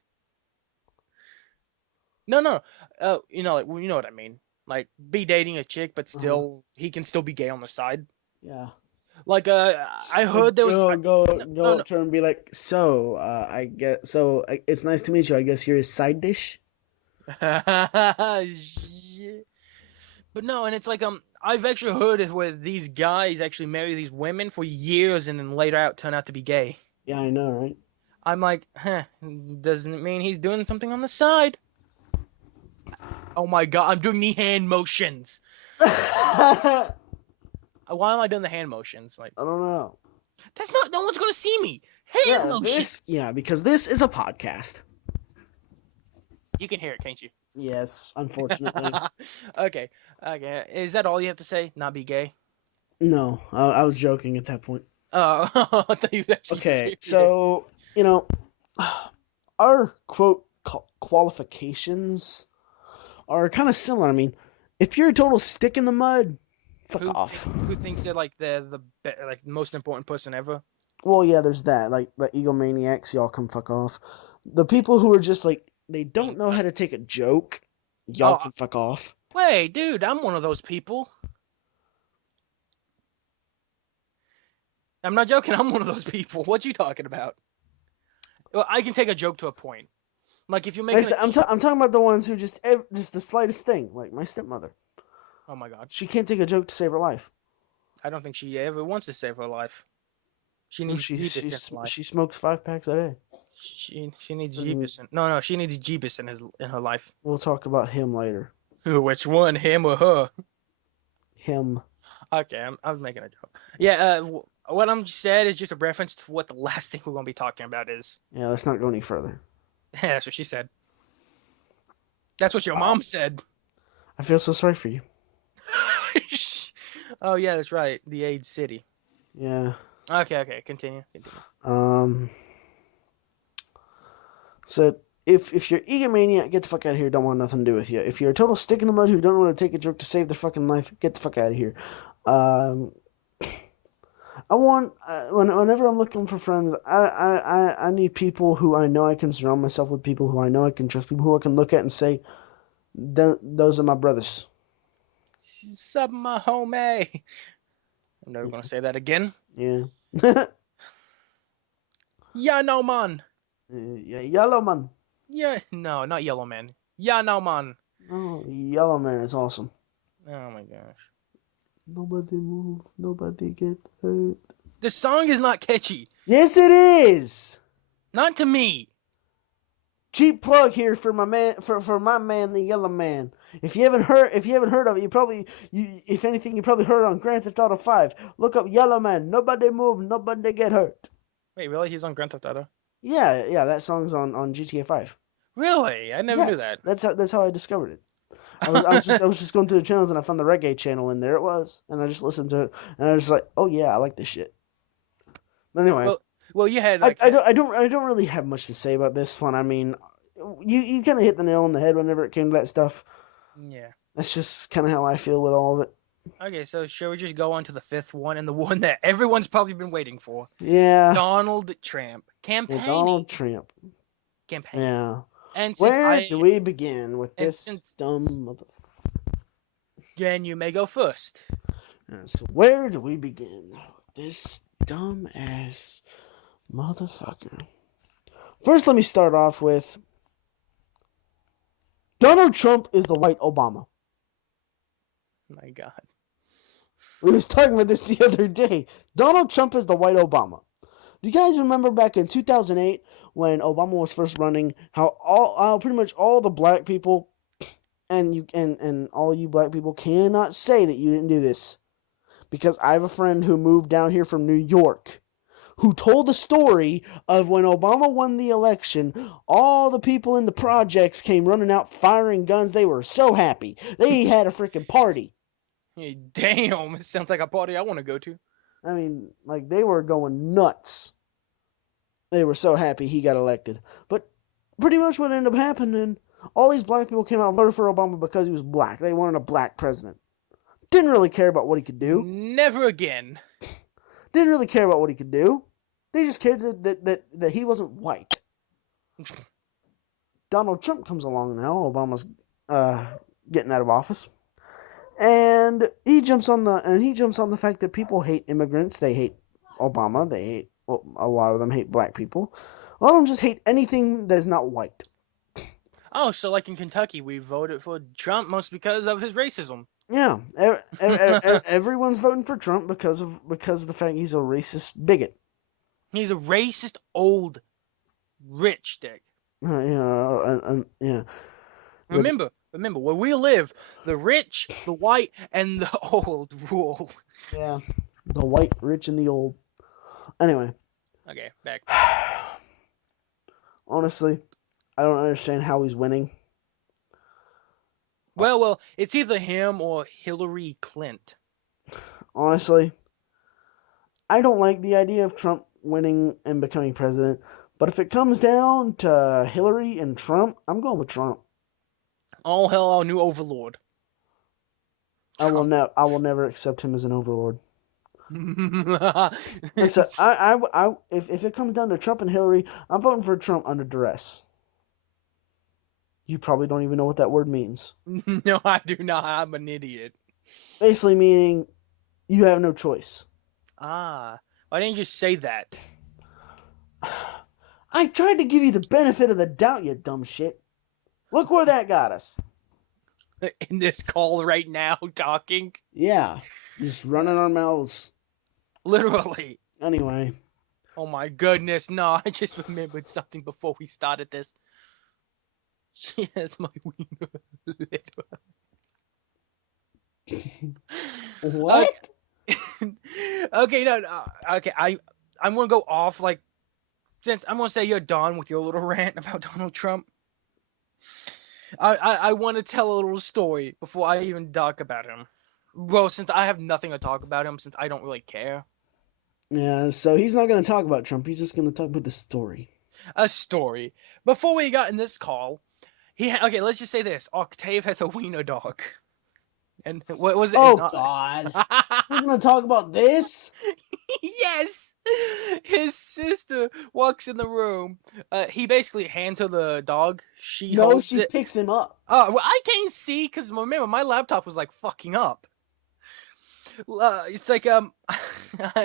No, no. Like well, you know what I mean. Like be dating a chick, but Uh-huh. still he can still be gay on the side. Yeah. Like I Like heard there was no, no, go no. up to her and be like, so it's nice to meet you. I guess you're his side dish. Shit. But no, and it's like I've actually heard it where these guys actually marry these women for years and then later out turn out to be gay. Yeah, I know, right? I'm like, doesn't it mean he's doing something on the side? Oh my god, I'm doing the hand motions. I Why am I doing the hand motions? Like don't know. that's not no one's gonna see me. Hand motion. Because this is a podcast. You can hear it, can't you? Yes, unfortunately. Okay. Okay. Is that all you have to say? Not be gay? No, I was joking at that point. Oh, I thought you were actually Okay, serious. so, our quote qualifications are kind of similar. I mean, if you're a total stick in the mud, fuck off. Who thinks they're like like most important person ever? Well, yeah, there's that. Like the egomaniacs, y'all come fuck off. The people who are just like they Me. don't know how to take a joke, y'all Oh, can fuck off. wait, dude, I'm one of those people. I'm not joking. I'm one of those people. What you talking about? Well, I can take a joke to a point. Like if you're Like I making a said, I'm talking about the ones who just the slightest thing, like my stepmother. oh my god, She can't take a joke to save her life. I don't think she ever wants to save her life. She No, needs Jeebus in her she life. smokes 5 packs a day. She needs And Jeebus in no, she needs Jeebus in her life. we'll talk about him later. Which one, him or her? Him. Okay, I was making a joke. Yeah, what I'm said is just a reference to what the last thing we're gonna be talking about is. Yeah, let's not go any further. That's what she said. That's what your Wow. mom said. I feel so sorry for you. Oh yeah, that's right. The AIDS city. Yeah. Okay, okay, continue. Um. So if you're egomaniac, get the fuck out of here. Don't want nothing to do with you. If you're a total stick in the mud who don't know how to take a joke to save their fucking life, get the fuck out of here. Um. I want whenever I'm looking for friends, I need people who I know I can surround myself with, people who I know I can trust, people who I can look at and say, those are my brothers. Sup, my homie. I'm never gonna say that again. Yeah. Yeah, no man. Yeah, Yellow Man. Yeah, no, not yellow man. Yeah, no man. Oh, Yellow Man is awesome. Oh my gosh. Nobody move, nobody get hurt. The song is not catchy. Yes, it is. Not to me. cheap plug here for my man, for my man, the Yellow Man. If you haven't heard of it, if anything, you probably heard it on Grand Theft Auto 5. Look up Yellow Man. Nobody move, nobody get hurt. Wait, really? He's on Grand Theft Auto? Yeah, that song's on GTA 5. Really? I never knew that. Yes, that's how I discovered it. I was just going through the channels and I found the reggae channel and there it was, and I just listened to it and I was just like, oh yeah, I like this shit. But anyway, Well, well, you had I, like, I don't really have much to say about this one. I mean, you kind of hit the nail on the head whenever it came to that stuff. yeah. That's just kind of how I feel with all of it. Okay, so shall we just go on to the fifth one and the one that everyone's probably been waiting for? Yeah, Donald Trump yeah, campaigning, Donald Trump. campaigning. Yeah. And since Where I do we begin with and this dumb since mother? Jen, you may go first. So where do we begin with this dumb ass motherfucker? First, let me start off with Donald Trump is the white Obama. My God. We was talking about this the other day. Donald Trump is the white Obama. Do you guys remember back in 2008 when Obama was first running, how pretty much all the black people and all you black people cannot say that you didn't do this, because I have a friend who moved down here from New York who told the story of when Obama won the election, all the people in the projects came running out firing guns. They were so happy. They had a freaking party. Hey, damn, it sounds like a party I want to go to. I mean, like, they were going nuts. They were so happy he got elected. But pretty much what ended up happening, all these black people came out and voted for Obama because he was black. They wanted a black president. Didn't really care about what he could do. Never again. Didn't really care about what he could do. They just cared that he wasn't white. Donald Trump comes along now. Obama's getting out of office, and he jumps on the fact that people hate immigrants. They hate Obama. They hate, well, a lot of them hate black people. A lot of them just hate anything that is not white. Oh, so like in Kentucky, we voted for Trump most because of his racism. Yeah, everyone's voting for Trump because of the fact he's a racist bigot. He's a racist old rich dick. Yeah. But Remember, where we live, the rich, the white, and the old rule. yeah, the white, rich, and the old. Anyway, Okay, back. honestly, I don't understand how he's winning. Well, it's either him or Hillary Clinton. Honestly, I don't like the idea of Trump winning and becoming president. But if it comes down to Hillary and Trump, I'm going with Trump. All hell, our new overlord. Trump. I will never accept him as an overlord. Except It's- if it comes down to Trump and Hillary, I'm voting for Trump under duress. You probably don't even know what that word means. no, I do not. I'm an idiot. Basically meaning you have no choice. Ah, why didn't you just say that? I tried to give you the benefit of the doubt, you dumb shit. Look where that got us. In this call right now, talking. Yeah, just running our mouths. Literally. Anyway. Oh my goodness, no, I just remembered something before we started this. She has my wiener. What? Okay, no, okay, I'm gonna go off, like, since I'm gonna say you're done with your little rant about Donald Trump. I want to tell a little story before I even talk about him. Well, since I have nothing to talk about him, since I don't really care. Yeah, so he's not going to talk about Trump. He's just going to talk about the story. A story. Before we got in this call, okay, let's just say this. Octave has a wiener dog. And what was it? Oh, It's not... God. We're going to talk about this? Yes! His sister walks in the room. He basically hands her the dog. She No, holds she it. picks him up. Oh, well, I can't see because remember, my laptop was like fucking up. It's like, I'm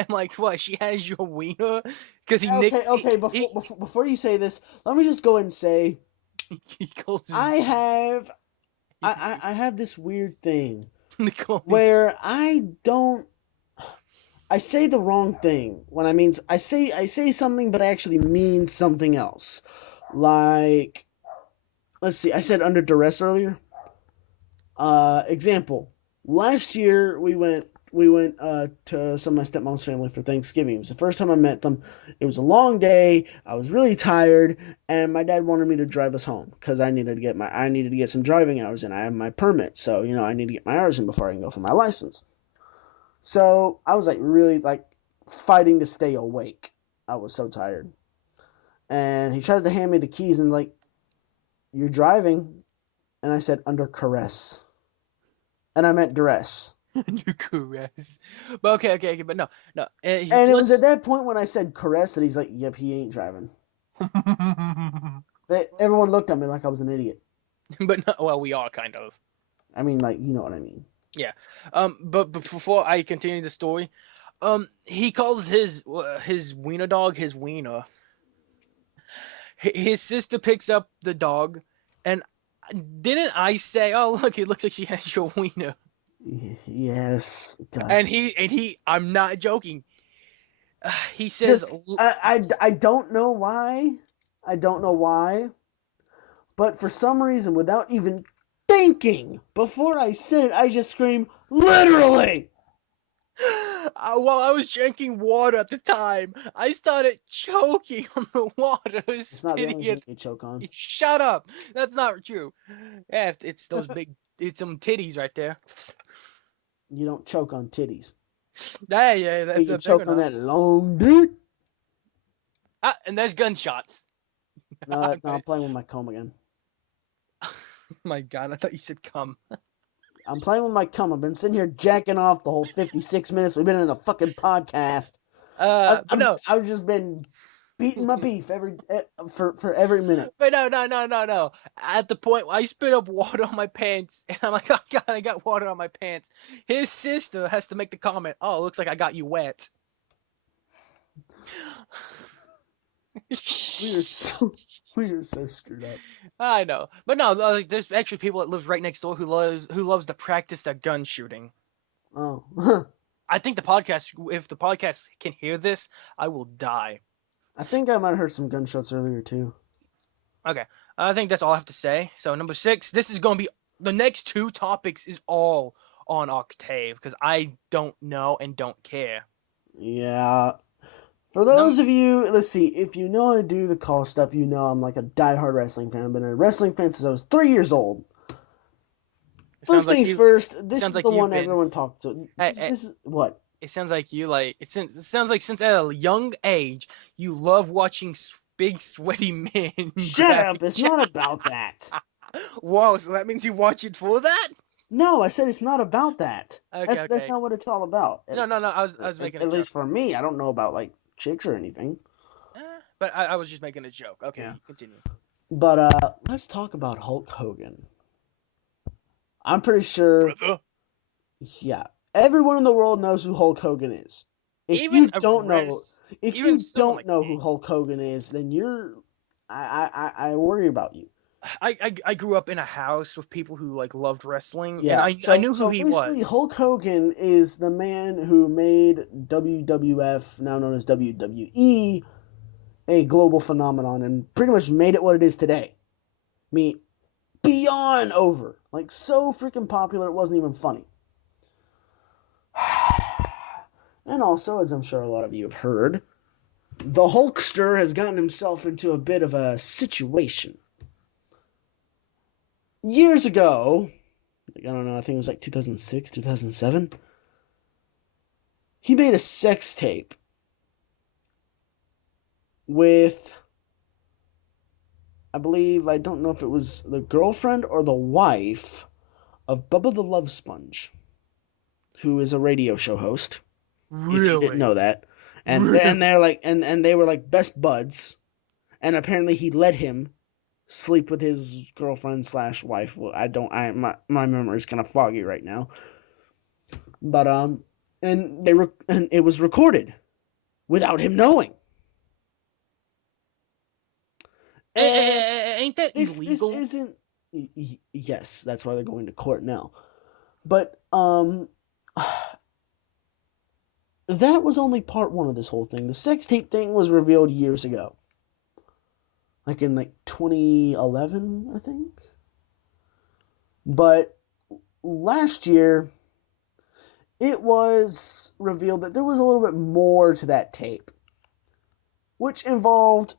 like, what? She has your wiener? Because he nicks. Okay, before you say this, let me just go and say He calls his I have I have this weird thing Nicole. where I say the wrong thing when I say something but I actually mean something else. Like, let's see. I said under duress earlier. Example. Last year we went to some of my stepmom's family for Thanksgiving. It was the first time I met them. It was a long day. I was really tired, and my dad wanted me to drive us home because I needed to get some driving hours in. I have my permit, so I need to get my hours in before I can go for my license. So I was like really like fighting to stay awake. I was so tired. And he tries to hand me the keys and like, "You're driving." And I said, "Under caress." And I meant duress. Under caress. But okay, but no, no. And it was at Let's. that point when I said caress that he's like, "Yep, he ain't driving." Everyone looked at me like I was an idiot. But no, well, we are kind of. I mean, like, you know what I mean. Yeah. But before I continue the story, he calls his wiener dog his wiener. His sister picks up the dog, and didn't I say, "Oh, look, it looks like she has your wiener," Yes, God. and he, I'm not joking. He says, Just, I don't know why. I don't know why. But for some reason, without even thinking, before I said it, I just screamed, "Literally!" While I was drinking water at the time, I started choking on the water, It's not the spitting only thing it. you choke on. Shut up! That's not true. Yeah, it's those big, it's some titties right there. You don't choke on titties. Yeah, Hey, that's you big choke on enough. that long dick. And there's gunshots. No, no, I'm playing with my comb again. My God, I thought you said come. I'm playing with my cum. I've been sitting here jacking off the whole 56 minutes we've been in the fucking podcast. But no. I've just been beating my beef for every minute. But no. At the point I spit up water on my pants, and I'm like, "Oh God, I got water on my pants." His sister has to make the comment, "Oh, it looks like I got you wet." We are so we are so screwed up. I know, but no, like, there's actually people that live right next door who loves to practice their gun shooting. Oh, I think the podcast, if the podcast can hear this, I will die. I think I might have heard some gunshots earlier too. Okay, I think that's all I have to say. So number 6, this is going to be the next 2 topics is all on Octave because I don't know and don't care. Yeah. For Num- those of you, let's see, if you know how to do the call stuff, you know I'm like a diehard wrestling fan. I've been a wrestling fan since I was 3 years old. it sounds First like things you. first, It this sounds is like the you've one been. everyone talked to. This is what? It sounds like you like. It sounds like since at a young age you love watching big sweaty men Shut grab up! It's each not other. about that. Whoa! So that means you watch it for that? No, I said it's not about that. Okay, That's okay. not what it's all about. No. I was making a At joke. least for me, I don't know about like chicks or anything. But I was just making a joke. Yeah. Okay, continue. But let's talk about Hulk Hogan. I'm pretty sure, Brother. yeah, everyone in the world knows who Hulk Hogan is. If Even you a don't know, res, if even you someone don't like know who me. Hulk Hogan is, then I worry about you. I grew up in a house with people who like loved wrestling, and Yeah. I So knew who so he basically, was. Hulk Hogan is the man who made WWF, now known as WWE, a global phenomenon and pretty much made it what it is today. I mean, beyond over. Like, so freaking popular, it wasn't even funny. And also, as I'm sure a lot of you have heard, the Hulkster has gotten himself into a bit of a situation. Years ago, like, I don't know, I think it was like 2006, 2007, he made a sex tape with, I believe, I don't know if it was the girlfriend or the wife of Bubba the Love Sponge, who is a radio show host. If you didn't Really? know that. And Really? they're like and they were like best buds. And apparently he let him sleep with his girlfriend slash wife. Well, I don't I my memory's kind of foggy right now. But and it was recorded without him knowing. And Ain't that this illegal? isn't yes, that's why they're going to court now. But that was only part one of this whole thing. The sex tape thing was revealed years ago. like in like 2011, I think. But last year, it was revealed that there was a little bit more to that tape, which involved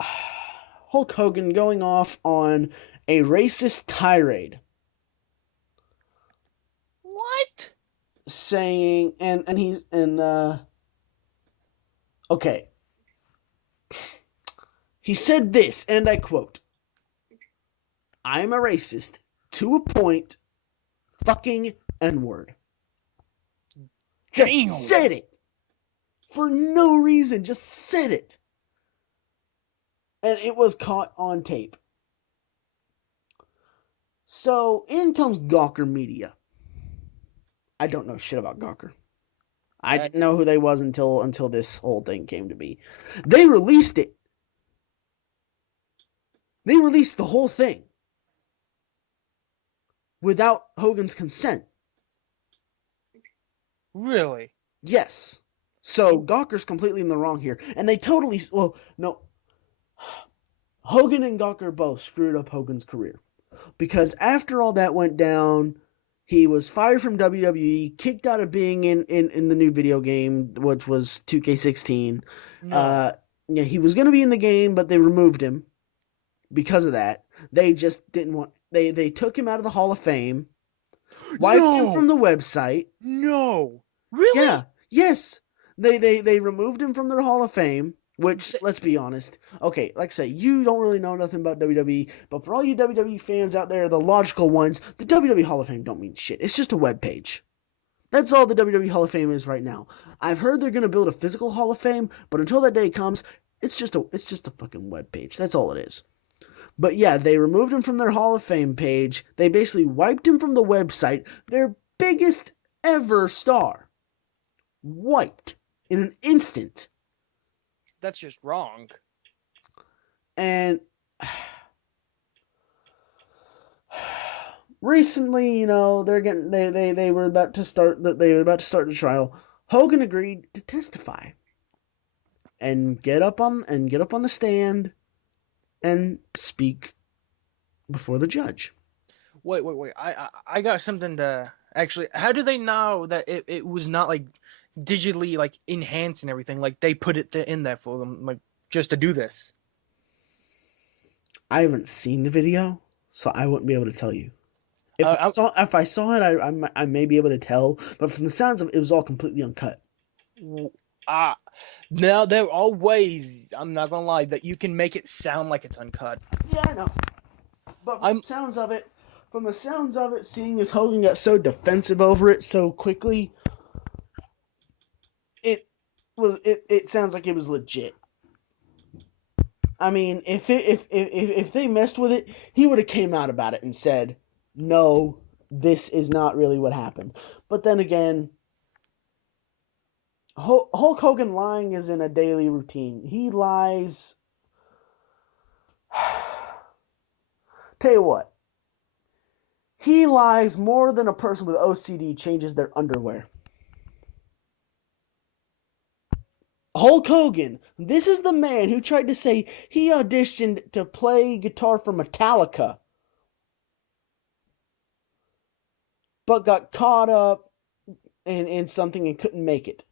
Hulk Hogan going off on a racist tirade, What? saying, and he's and okay, he said this, and I quote: "I am a racist to a point, fucking N word." Just Damn. said it for no reason. Just said it, and it was caught on tape. So in comes Gawker Media. I don't know shit about Gawker. I Uh, didn't know who they was until this whole thing came to be. They released it. They released the whole thing without Hogan's consent. really? Yes. So Gawker's completely in the wrong here, and they totally well no. Hogan and Gawker both screwed up Hogan's career because after all that went down, he was fired from WWE, kicked out of being in the new video game, which was 2K16. No. Uh, yeah, he was going to be in the game, but they removed him because of that. They just didn't want. They took him out of the Hall of Fame, wiped him from No. the website. No. Yeah, Really? yes, they removed him from their Hall of Fame. Which, Th- let's be honest, okay, like I say, you don't really know nothing about WWE, but for all you WWE fans out there, the logical ones, the WWE Hall of Fame don't mean shit. It's just a web page. That's all the WWE Hall of Fame is right now. I've heard they're gonna build a physical Hall of Fame, but until that day comes, it's just a fucking web page. That's all it is. But yeah, they removed him from their Hall of Fame page. They basically wiped him from the website. Their biggest ever star wiped in an instant. that's just wrong. And recently, they were about to start the trial. Hogan agreed to testify and get up on the stand and speak before the judge. Wait. I got something to actually. How do they know that it was not like digitally like enhanced and everything? Like they put it in there for them, like just to do this. I haven't seen the video, so I wouldn't be able to tell you. Uh, If I saw it, I may be able to tell, but from the sounds of it, it was all completely uncut. uh, now there are ways. I'm not gonna lie that you can make it sound like it's uncut. Yeah, I know. But I'm from the sounds of it, seeing as Hogan got so defensive over it so quickly, it sounds like it was legit. I mean, if they messed with it, he would have came out about it and said, "No, this is not really what happened." But then again, Hulk Hogan lying is in a daily routine. He lies. Tell you what, he lies more than a person with OCD changes their underwear. Hulk Hogan, this is the man who tried to say he auditioned to play guitar for Metallica, but got caught up in something and couldn't make it.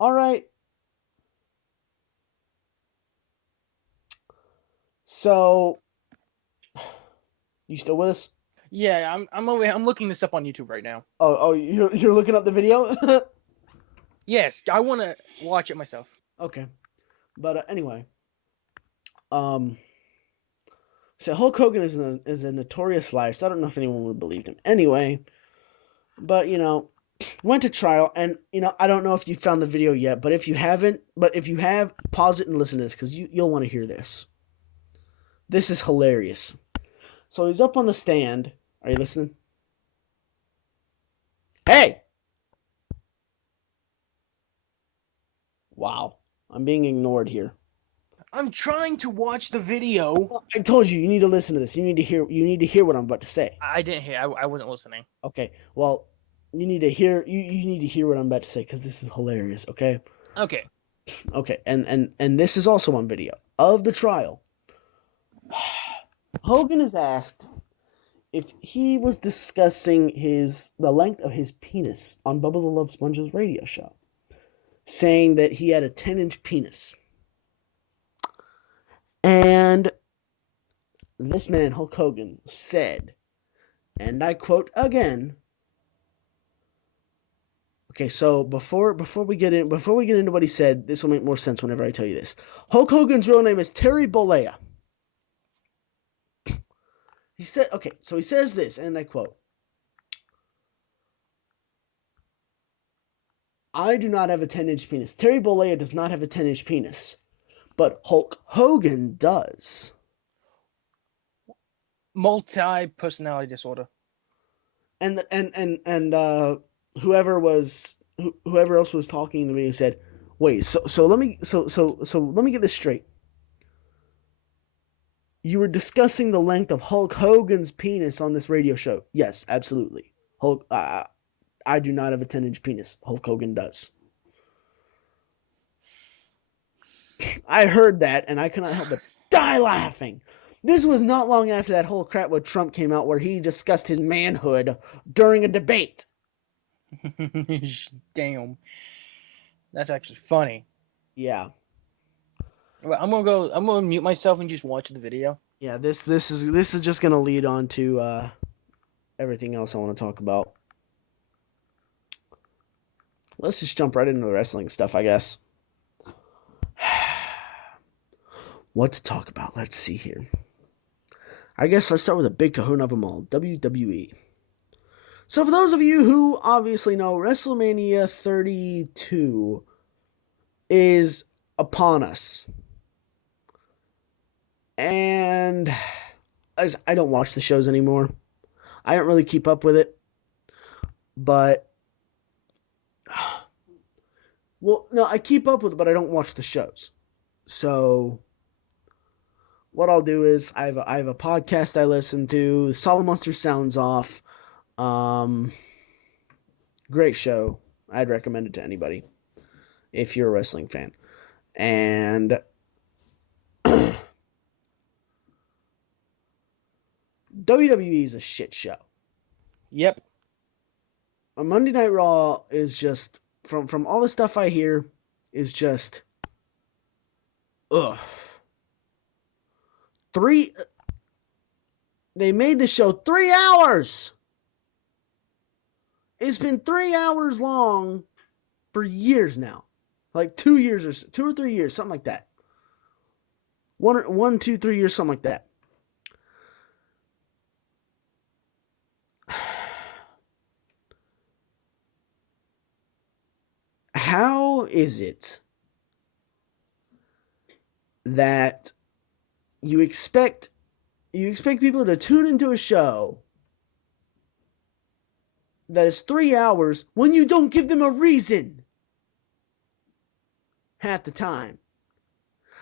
All right, so you still with us? yeah. I'm looking this up on YouTube right now. Oh, you're looking up the video? Yes, I want to watch it myself. Okay, but anyway, um, so Hulk Hogan is a notorious liar. So I don't know if anyone would believe him. Anyway, but went to trial, and I don't know if you found the video yet, but if you haven't, but if you have, pause it and listen to this because you'll want to hear this. This is hilarious. So he's up on the stand. Are you listening? Hey! Wow, I'm being ignored here. I'm trying to watch the video. Well, I told you need to listen to this. You need to hear what I'm about to say. I didn't hear. I wasn't listening. Okay. Well, you need to hear what I'm about to say because this is hilarious. Okay. Okay. Okay, and this is also on video of the trial. Hogan is asked if he was discussing the length of his penis on Bubba the Love Sponge's radio show, saying that he had a 10-inch penis. And this man, Hulk Hogan, said, and I quote again. Okay, so before we get into what he said, this will make more sense whenever I tell you this. Hulk Hogan's real name is Terry Bollea. He said, okay, so he says this, and I quote, I do not have a 10-inch penis. Terry Bollea does not have a 10-inch penis, but Hulk Hogan does. Multi-personality disorder. And whoever else was talking to me said, wait, so let me get this straight. You were discussing the length of Hulk Hogan's penis on this radio show. Yes, absolutely. Hulk, I do not have a 10-inch penis. Hulk Hogan does. I heard that, and I could not help but die laughing. This was not long after that whole crap with Trump came out where he discussed his manhood during a debate. Damn. That's actually funny. Yeah. Well, I'm gonna mute myself and just watch the video. Yeah, this is just gonna lead on to everything else I want to talk about. Let's just jump right into the wrestling stuff, I guess. What to talk about? Let's see here. I guess let's start with a big kahuna of them all, WWE. So for those of you who obviously know, WrestleMania 32 is upon us. And I don't watch the shows anymore. I don't really keep up with it. But well, no, I keep up with it, but I don't watch the shows. So what I'll do is I have a podcast I listen to. Solid Monster Sounds Off. Great show. I'd recommend it to anybody if you're a wrestling fan. And WWE is a shit show. Yep. A Monday Night Raw is just from all the stuff I hear is just ugh. They made the show 3 hours. It's been 3 hours long for years now. Like 2 years or 2 or 3 years, something like that. 1, 2, 3 years, something like that. How is it that you expect people to tune into a show that is 3 hours when you don't give them a reason half the time?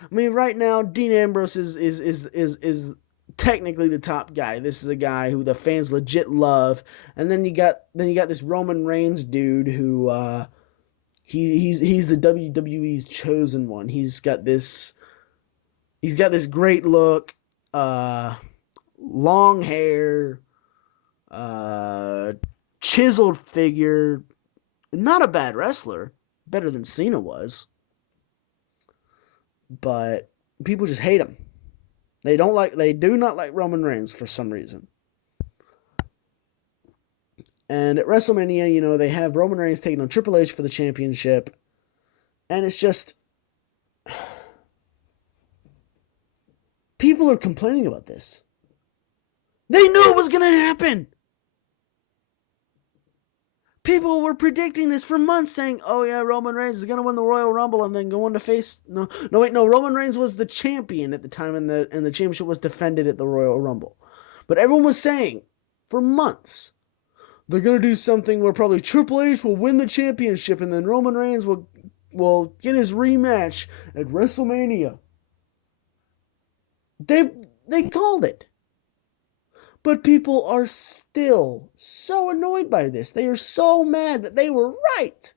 I mean, right now Dean Ambrose is technically the top guy. This is a guy who the fans legit love, and then you got this Roman Reigns dude who he's the WWE's chosen one. He's got this great look, long hair, uh, chiseled figure. Not a bad wrestler, better than Cena was, but people just hate him. They do not like Roman Reigns for some reason. And at WrestleMania, they have Roman Reigns taking on Triple H for the championship, and it's just people are complaining about this. They knew it was going to happen. People were predicting this for months, saying, "Oh yeah, Roman Reigns is going to win the Royal Rumble and then go on to face." No, wait, no. Roman Reigns was the champion at the time, and the championship was defended at the Royal Rumble. But everyone was saying for months they're going to do something where probably Triple H will win the championship, and then Roman Reigns will get his rematch at WrestleMania. They called it. But people are still so annoyed by this. They are so mad that they were right.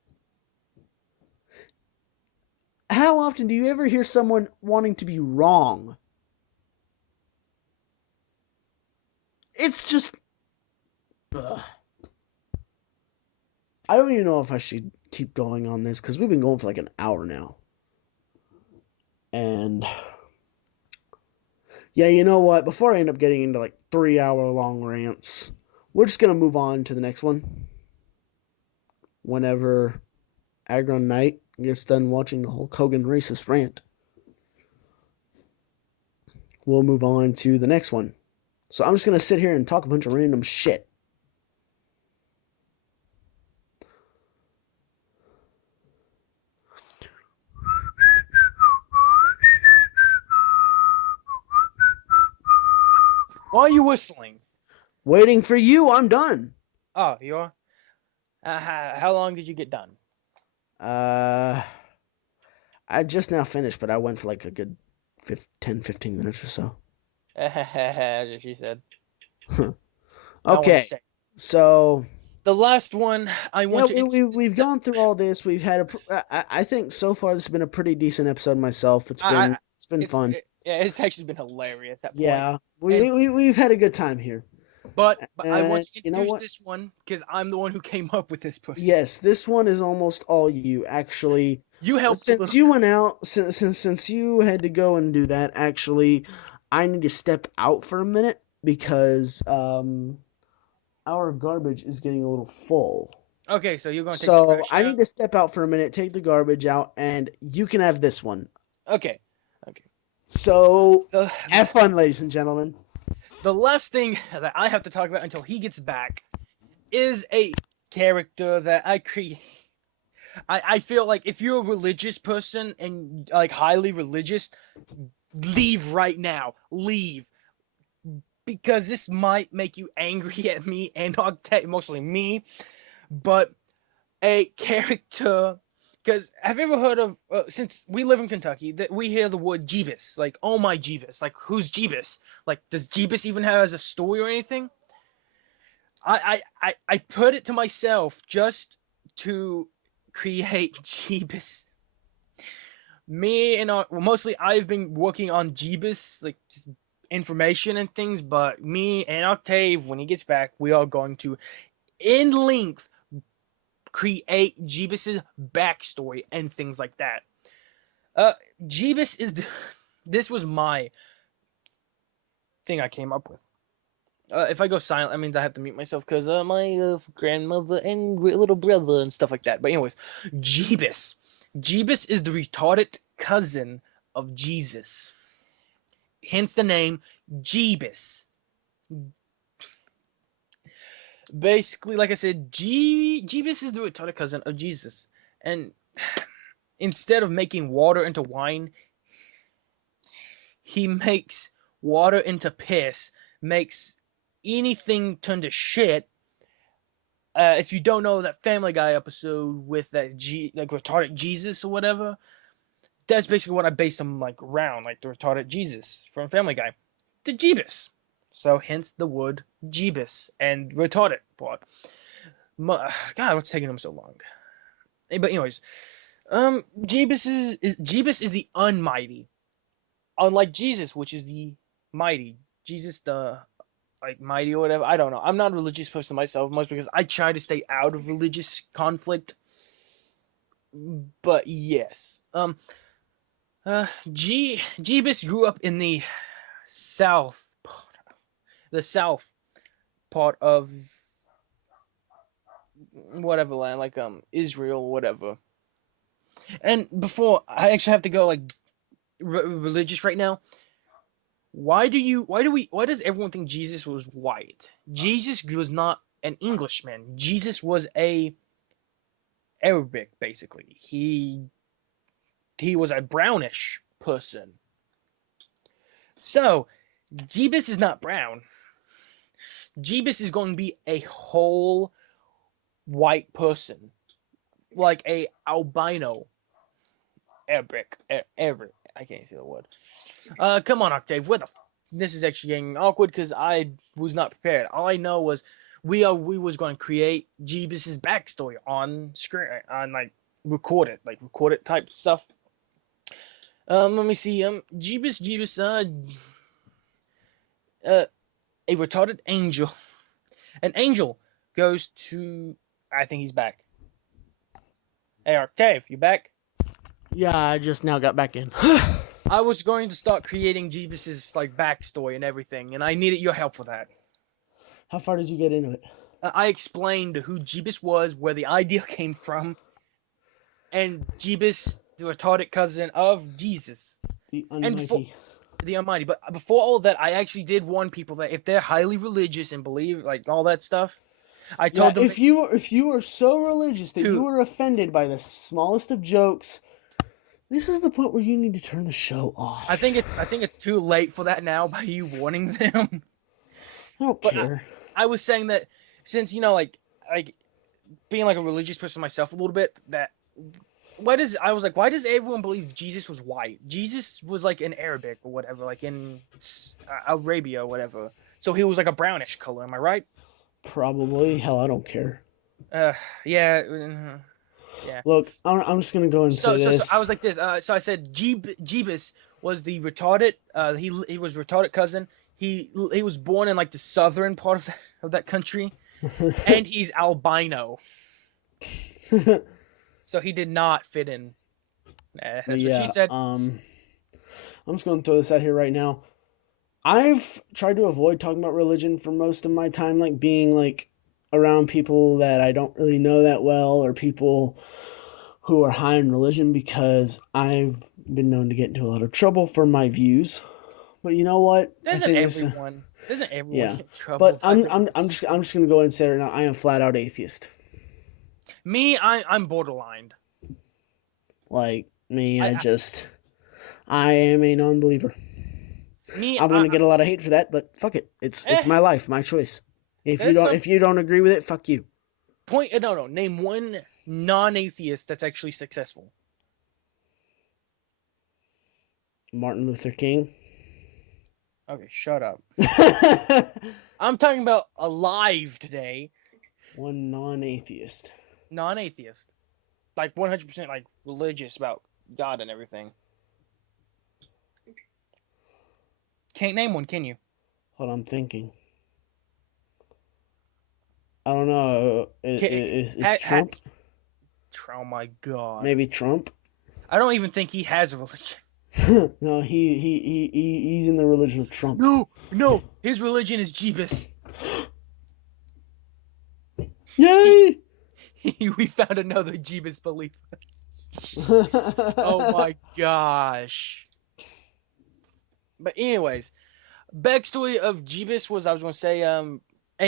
how often do you ever hear someone wanting to be wrong? It's just, ugh. I don't even know if I should keep going on this because we've been going for like an hour now. And yeah, you know what? Before I end up getting into like 3 hour long rants, we're just gonna move on to the next one. Whenever Agron Knight gets done watching the Hulk Hogan racist rant, we'll move on to the next one. So I'm just gonna sit here and talk a bunch of random shit. Why are you whistling? Waiting for you, I'm done. Oh, you are? How long did you get done? Uh, I just now finished, but I went for like a good 10, 15 minutes or so. As she said. I want to Okay, say. so The last one I yeah, want to. we've gone through all this. We've had I think so far this has been a pretty decent episode myself. I, It's been fun. yeah, it's actually been hilarious at Yeah, points. And we've had a good time here. but I want And to you know introduce what? this one because I'm the one who came up with this pussy. Yes, this one is almost all you. Actually, You helped a since little. you went out, since you had to go and do that, actually, I need to step out for a minute because our garbage is getting a little full. Okay, so you're gonna take the So trash I need out. to step out for a minute, take the garbage out, and you can have this one. Okay, okay. So The have fun, ladies and gentlemen. the last thing that I have to talk about until he gets back is a character that I create. I feel like if you're a religious person and like highly religious, leave right now. Leave. Because this might make you angry at me and Octave, mostly me, but a character. Because have you ever heard of, since we live in Kentucky, that we hear the word Jeebus, like, oh my Jeebus, like, who's Jeebus? Like, does Jeebus even have a story or anything? I put it to myself just to create Jeebus. Me and well, mostly I've been working on Jeebus, like just information and things, but me and Octave, when he gets back, we are going to, in length, create Jeebus's backstory and things like that. Uh, Jeebus is the, this was my thing I came up with. If I go silent, that means I have to mute myself because my grandmother and little brother and stuff like that. But anyways, Jeebus. Jeebus is the retarded cousin of Jesus. Hence the name Jeebus. Basically, like I said, Jeebus is the retarded cousin of Jesus. And instead of making water into wine, he makes water into piss, makes anything turn to shit. If you don't know that Family Guy episode with that like retarded Jesus or whatever, that's basically what I based him like around, like the retarded Jesus from Family Guy, the Jeebus. So hence the word Jeebus and retarded part. God, what's taking him so long? But anyways, Jeebus is the unmighty, unlike Jesus, which is the mighty. Jesus the like mighty or whatever. I don't know. I'm not a religious person myself, mostly because I try to stay out of religious conflict. But yes, Jeebus grew up in south, the south part of whatever land, like Israel, whatever. And before I actually have to go like religious right now. Why does everyone think Jesus was white? Jesus was not an Englishman. Jesus was a Arabic, basically. He was a brownish person. So Jeebus is not brown. Jeebus is going to be a whole white person, like a albino Arabic. Arabic. I can't say the word. Come on, Octave. This is actually getting awkward because I was not prepared. All I know was we was going to create Jeebus's backstory on screen, on like record it type stuff. Let me see. Jeebus, uh, a retarded angel. An angel goes to. I think he's back. Hey, Octave, you back? Yeah, I just now got back in. I was going to start creating Jeebus's like backstory and everything, and I needed your help for that. How far did you get into it? I explained who Jeebus was, where the idea came from, and Jeebus, the retarded cousin of Jesus, The and before Almighty. the Almighty. But before all that, I actually did warn people that if they're highly religious and believe like all that stuff, I Yeah, told them if you were so religious it's that you too. were offended by the smallest of jokes, this is the point where you need to turn the show off. I think it's too late for that now by you warning them. I don't But care. I was saying that since like being like a religious person myself a little bit, that why does everyone believe Jesus was white? Jesus was like in Arabic or whatever, like in Arabia or whatever. So he was like a brownish color. Am I right? Probably. Hell, I don't care. Uh, yeah, yeah. Look, I'm just gonna go and say So I this. was like this. So I said Jeebus was the retarded. He was retarded cousin. He was born in like the southern part of that country, and he's albino. So he did not fit in. That's what she Yeah. said. I'm just gonna throw this out here right now. I've tried to avoid talking about religion for most of my time, like being like around people that I don't really know that well or people who are high in religion because I've been known to get into a lot of trouble for my views. But you know what? I Doesn't think this, everyone? Doesn't everyone yeah. get in trouble But by their beliefs? I'm just gonna go ahead and say it right now. I am flat out atheist. Me, I'm borderline. Like me, I I am a non-believer. me I'm gonna get a lot of hate for that, but fuck it. eh. It's my life, my choice. There's some If you don't agree with it, fuck you. point. No. Name one non-atheist that's actually successful. Martin Luther King. Okay, shut up. I'm talking about alive today, One non-atheist. non-atheist, like 100% like religious about God and everything. Can't name one, can you? What I'm thinking. I don't know. Can, Is Trump? oh my god. Maybe Trump? I don't even think he has a religion. No, he's in the religion of Trump. No, his religion is Jeebus. He, Yay! we found another Jeebus belief. Oh my gosh. But anyways, backstory of Jeebus was I was gonna say and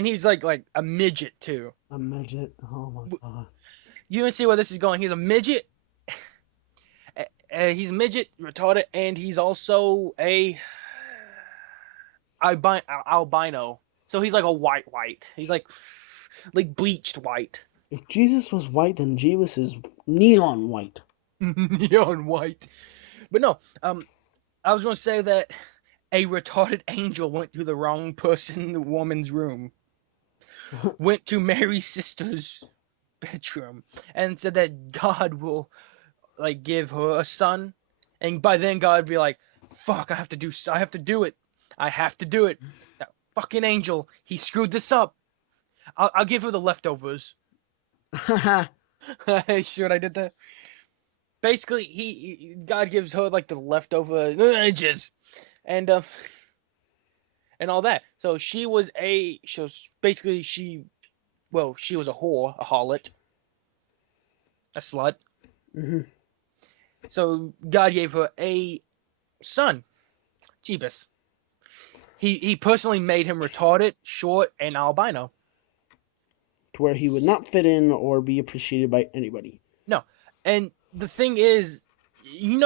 he's like a midget too. A midget. Oh my god. You can see where this is going. He's a midget. He's a midget, retarded, and he's also a albino. So he's like a white. He's like bleached white. If Jesus was white, then Jesus is neon white. Neon white. But no, I was gonna say that a retarded angel went to the wrong person in the woman's room. Went to Mary's sister's bedroom and said that God will like give her a son, and by then God would be like, "Fuck, I have to do it. I have to do it." That fucking angel, he screwed this up. I'll give her the leftovers. Sure, I did that. Basically, God gives her like the leftover edges, and and all that. So she was basically she was a whore, a harlot, a slut. Mhm. So God gave her a son, Jeebus. He personally made him retarded, short, and albino. To where he would not fit in or be appreciated by anybody. No, and the thing is,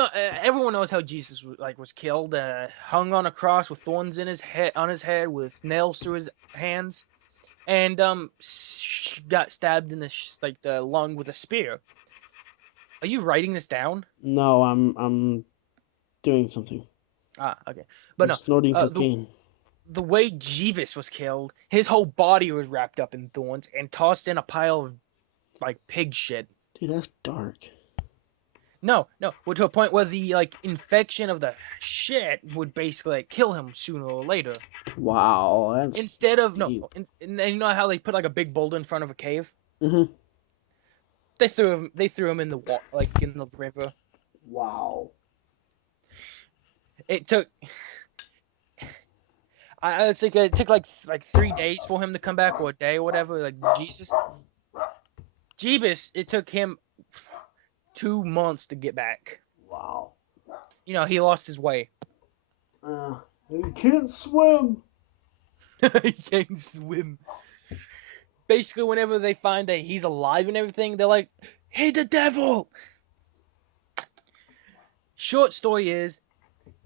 everyone knows how Jesus was killed, hung on a cross with thorns in his head, on his head, with nails through his hands, and got stabbed in the lung with a spear. Are you writing this down? No, I'm doing something. Ah, okay, but I'm no. snorting The cocaine. the way Jeeves was killed, his whole body was wrapped up in thorns and tossed in a pile of like pig shit. Dude, that's dark. No. Well, to a point where the infection of the shit would basically kill him sooner or later. Wow, that's Instead of no, deep. and you know how they put like a big boulder in front of a cave? Hmm. They threw him in the in the river. Wow. It took I was thinking it took like 3 days for him to come back, or a day or whatever. Like Jesus, Jeebus, it took him 2 months to get back. Wow. He lost his way. Uh, he can't swim. He can't swim. Basically, whenever they find that he's alive and everything, they're like, "Hey, the devil!" Short story is,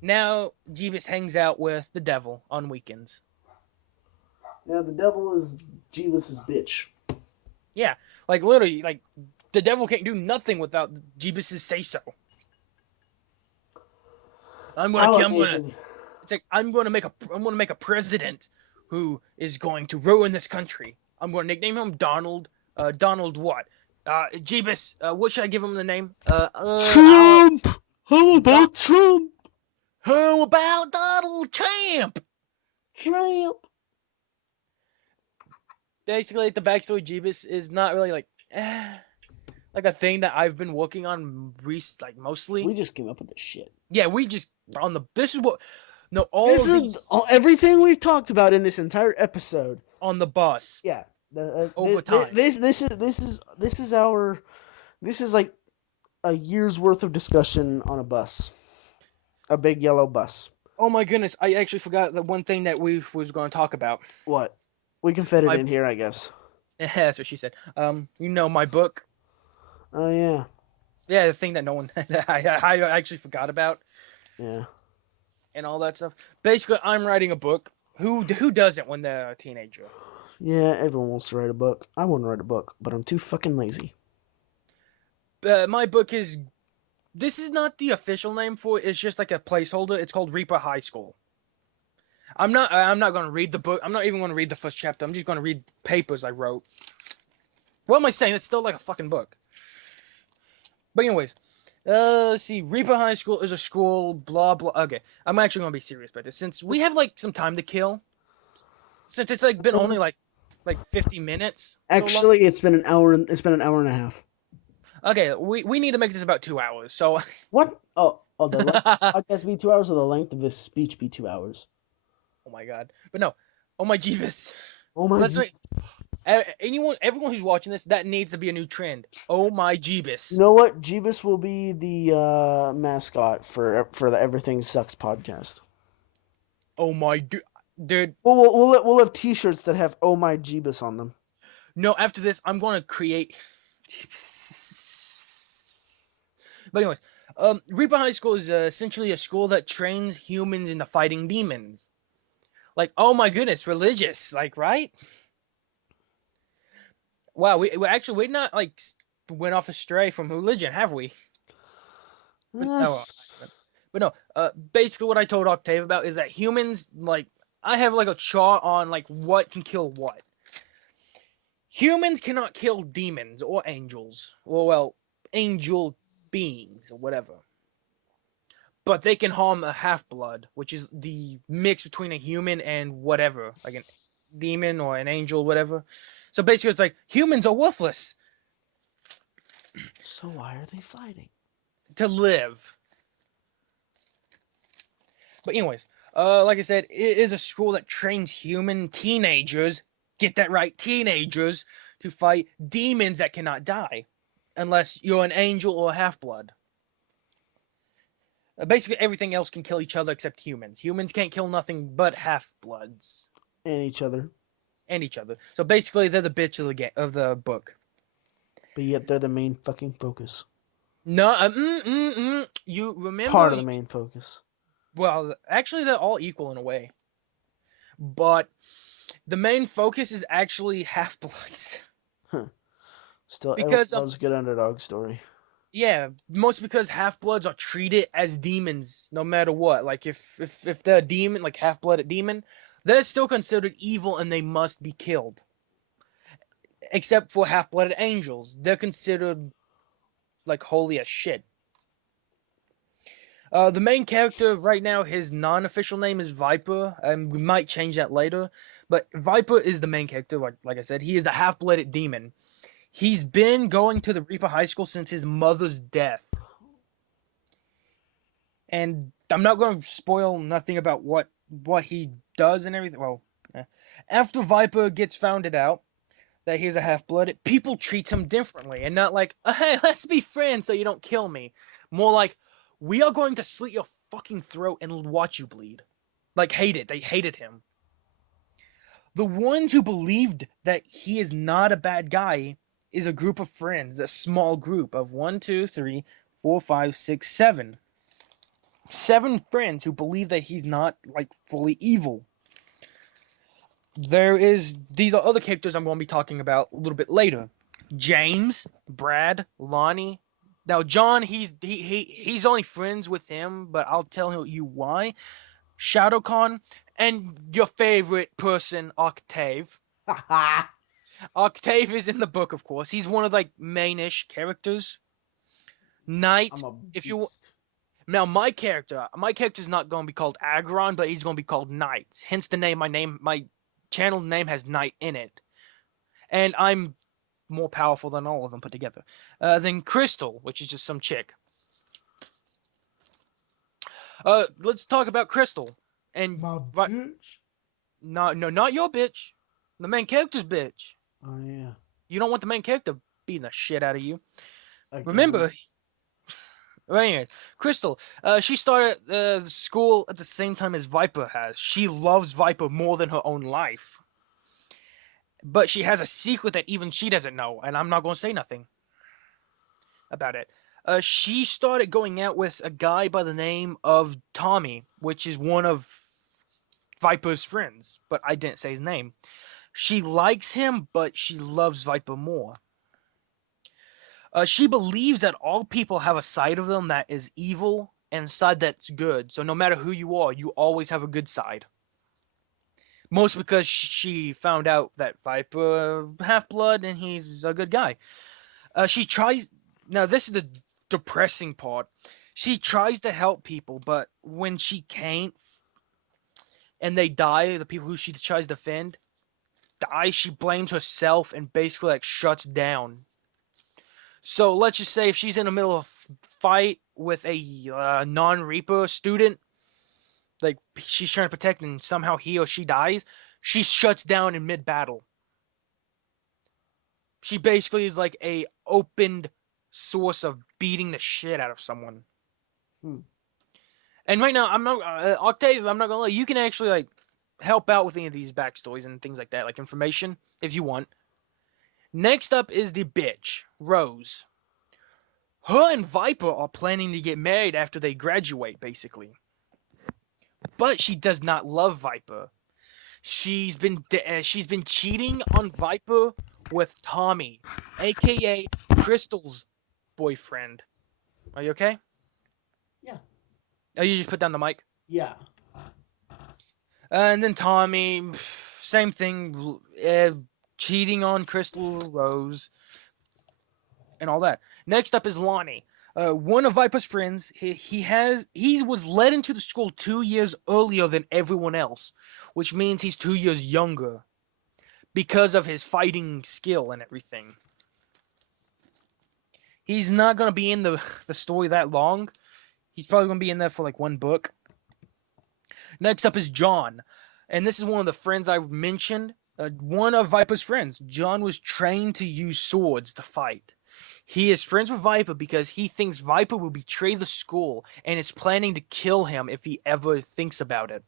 now Jeebus hangs out with the devil on weekends. Yeah, the devil is Jeebus's bitch. Yeah, like literally, like the devil can't do nothing without Jeebus's say so. I'm gonna, How I'm gonna. amazing. It's like I'm gonna make a president who is going to ruin this country. I'm gonna nickname him Donald. Donald what? Jeebus. What should I give him the name? Trump! How Don- about Trump? How about Donald Trump? Trump! Basically, the backstory Jeebus is not really like a thing that I've been working on mostly. We just came up with this shit. Yeah, we just on the this is what no all This of is these everything we've talked about in this entire episode. on the bus Yeah. over time. This is our like a year's worth of discussion on a bus, a big yellow bus. Oh my goodness, I actually forgot the one thing that we was going to talk about. What? We can fit it My in here, I guess. That's what she said. My book. Oh yeah, Yeah, the thing that no one I actually forgot about yeah, and all that stuff. Basically, I'm writing a book. Who doesn't when they're a teenager? yeah. Everyone wants to write a book. I want to write a book, but I'm too fucking lazy. My book is this is not the official name for it. It's just like a placeholder. It's called Reaper High School. I'm not going to read the book. I'm not even going to read the first chapter. I'm just going to read papers I wrote. What am I saying? It's still like a fucking book. But anyways, let's see. Reaper High School is a school. Blah blah. Okay, I'm actually gonna be serious about this since we have like some time to kill. Since it's like been only like 50 minutes so long. Actually, it's been an hour. It's been an hour and a half. Okay, we need to make this about 2 hours. So, What? Oh, the length oh of the podcast be 2 hours, or the length of this speech be 2 hours? my god. But no, oh my Jeebus. Oh my Let's G. make everyone who's watching this, that needs to be a new trend. Oh my You Jeebus. know what? Jeebus will be the mascot for the Everything Sucks podcast. Oh my dude. We'll have T-shirts that have "Oh my Jeebus" on them. No, after this, I'm gonna create. But anyways, Reaper High School is essentially a school that trains humans into fighting demons. Like, oh my goodness, religious, like, right? Wow, we're not like went off astray from religion, have we? But Eh, oh, but no. Basically, what I told Octave about is that humans like I have like a chart on like what can kill what. Humans cannot kill demons or angels, or well, angel beings or whatever. But they can harm a half blood, which is the mix between a human and whatever, like a demon or an angel, whatever. So basically, it's like humans are worthless so why are they fighting? to live. But anyways, like I said, it is a school that trains human teenagers. Get that right, teenagers to fight demons that cannot die, unless you're an angel or a half blood. Basically, everything else can kill each other except humans. Humans can't kill nothing but half bloods And each other, and each other. So basically, they're the bitch of the book. but yet they're the main fucking focus. No, you Part remember? of the main focus. Well, actually, they're all equal in a way, but the main focus is actually half bloods Huh. Still, everyone because loves a good underdog story. yeah, most because half bloods are treated as demons no matter what. Like if they're a demon, like half blooded demon, they're still considered evil and they must be killed. Except for half blooded angels, they're considered like holy as shit. The main character right now, his non-official name is Viper, and we might change that later. But Viper is the main character. Like I said, he is the half-blooded demon. He's been going to the Reaper High School since his mother's death, and I'm not going to spoil nothing about what he does and everything. Well, after Viper gets founded out that he's a half-blooded, people treat him differently, and not like, oh, hey, let's be friends so you don't kill me. More like, we are going to slit your fucking throat and watch you bleed. Like, hate it. They hated him. The ones who believed that he is not a bad guy is a group of friends, a small group of 1, 2, 3, 4, 5, 6, 7. 7 friends who believe that he's not like fully evil. These are other characters I'm going to be talking about a little bit later. James, Brad, Lonnie. Now John, he's only friends with him, but I'll tell you why. ShadowCon, and your favorite person, Octave. Octave is in the book, of course. He's one of like mainish characters. Knight, I'm a if you beast. now my character's not going to be called Agron, but he's going to be called Knight. Hence the name. My channel name has Knight in it, and I'm more powerful than all of them put together. Then Crystal, which is just some chick. Let's talk about Crystal. And My right, bitch. no, not your bitch. The main character's bitch. Oh yeah. You don't want the main character beating the shit out of you. Again. Remember, well, anyway, Crystal, she started school at the same time as Viper has. She loves Viper more than her own life. But she has a secret that even she doesn't know, and I'm not going to say nothing about it. She started going out with a guy by the name of Tommy, which is one of Viper's friends, but I didn't say his name. She likes him, but she loves Viper more. She believes that all people have a side of them that is evil and a side that's good. So no matter who you are, you always have a good side. Most because she found out that Viper half blood and he's a good guy. She tries. Now this is the depressing part. She tries to help people, but when she can't and they die, the people who she tries to defend die. She blames herself and basically like shuts down. So let's just say if she's in the middle of a fight with a non-Reaper student, like she's trying to protect, and somehow he or she dies, she shuts down in mid-battle. She basically is like a opened source of beating the shit out of someone. Hmm. And right now, I'm not Octave. I'm not gonna lie. You can actually like help out with any of these backstories and things like that, like information if you want. Next up is the bitch, Rose. Her and Viper are planning to get married after they graduate, basically. But she does not love Viper. She's been cheating on Viper with Tommy, aka Crystal's boyfriend. Are you okay? Yeah. Oh, you just put down the mic. Yeah. And then Tommy, same thing, cheating on Crystal Rose and all that. Next up is Lonnie. One of Viper's friends. He was led into the school 2 years earlier than everyone else, which means he's 2 years younger because of his fighting skill and everything. He's not gonna be in the story that long. He's probably gonna be in there for like one book. Next up is John, and this is one of the friends I've mentioned. One of Viper's friends. John was trained to use swords to fight. He is friends with Viper because he thinks Viper will betray the school and is planning to kill him if he ever thinks about it.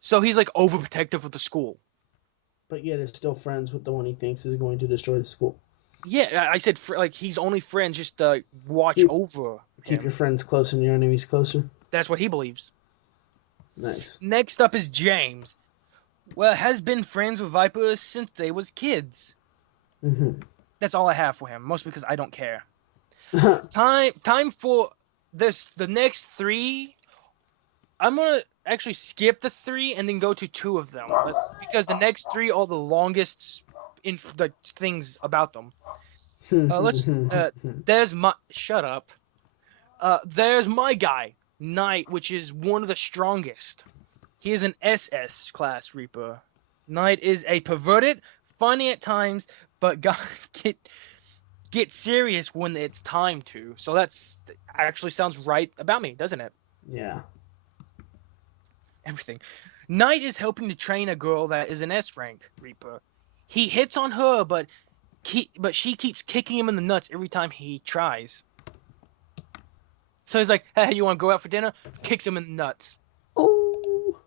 So he's like overprotective of the school. But yet is still friends with the one he thinks is going to destroy the school. Yeah, I said like he's only friends just to watch Keep over keep your him. friends close and your enemies closer. That's what he believes. Nice. Next up is James. Well, has been friends with Viper since they was kids. Mm-hmm. That's all I have for him, mostly because I don't care. Time for the next three. I'm gonna actually skip the three and then go to two of them. Because the next three are the longest in the things about them. Let's. There's my shut up. There's my guy, Knight, which is one of the strongest. He is an SS class Reaper. Knight is a perverted, funny at times, but get get serious when it's time to. So that's actually sounds right about me, doesn't it? Yeah. Everything. Knight is helping to train a girl that is an S rank Reaper. He hits on her, but she keeps kicking him in the nuts every time he tries. So he's like, "Hey, you want to go out for dinner?" Kicks him in the nuts. Oh,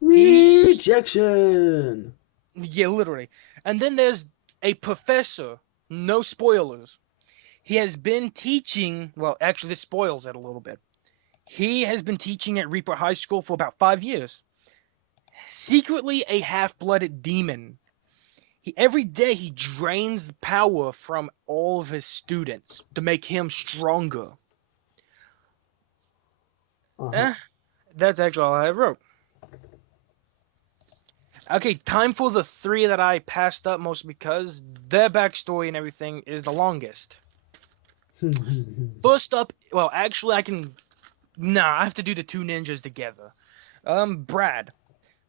He, rejection. yeah, literally. And then there's a professor. No spoilers. He has been teaching. Well, actually, this spoils it a little bit. He has been teaching at Reaper High School for about 5 years. Secretly a half-blooded demon. Every day he drains power from all of his students to make him stronger. Uh huh. Eh, that's actually all I wrote. Okay, time for the three that I passed up mostly because their backstory and everything is the longest. First up, well, actually, I can. Nah, I have to do the two ninjas together. Brad.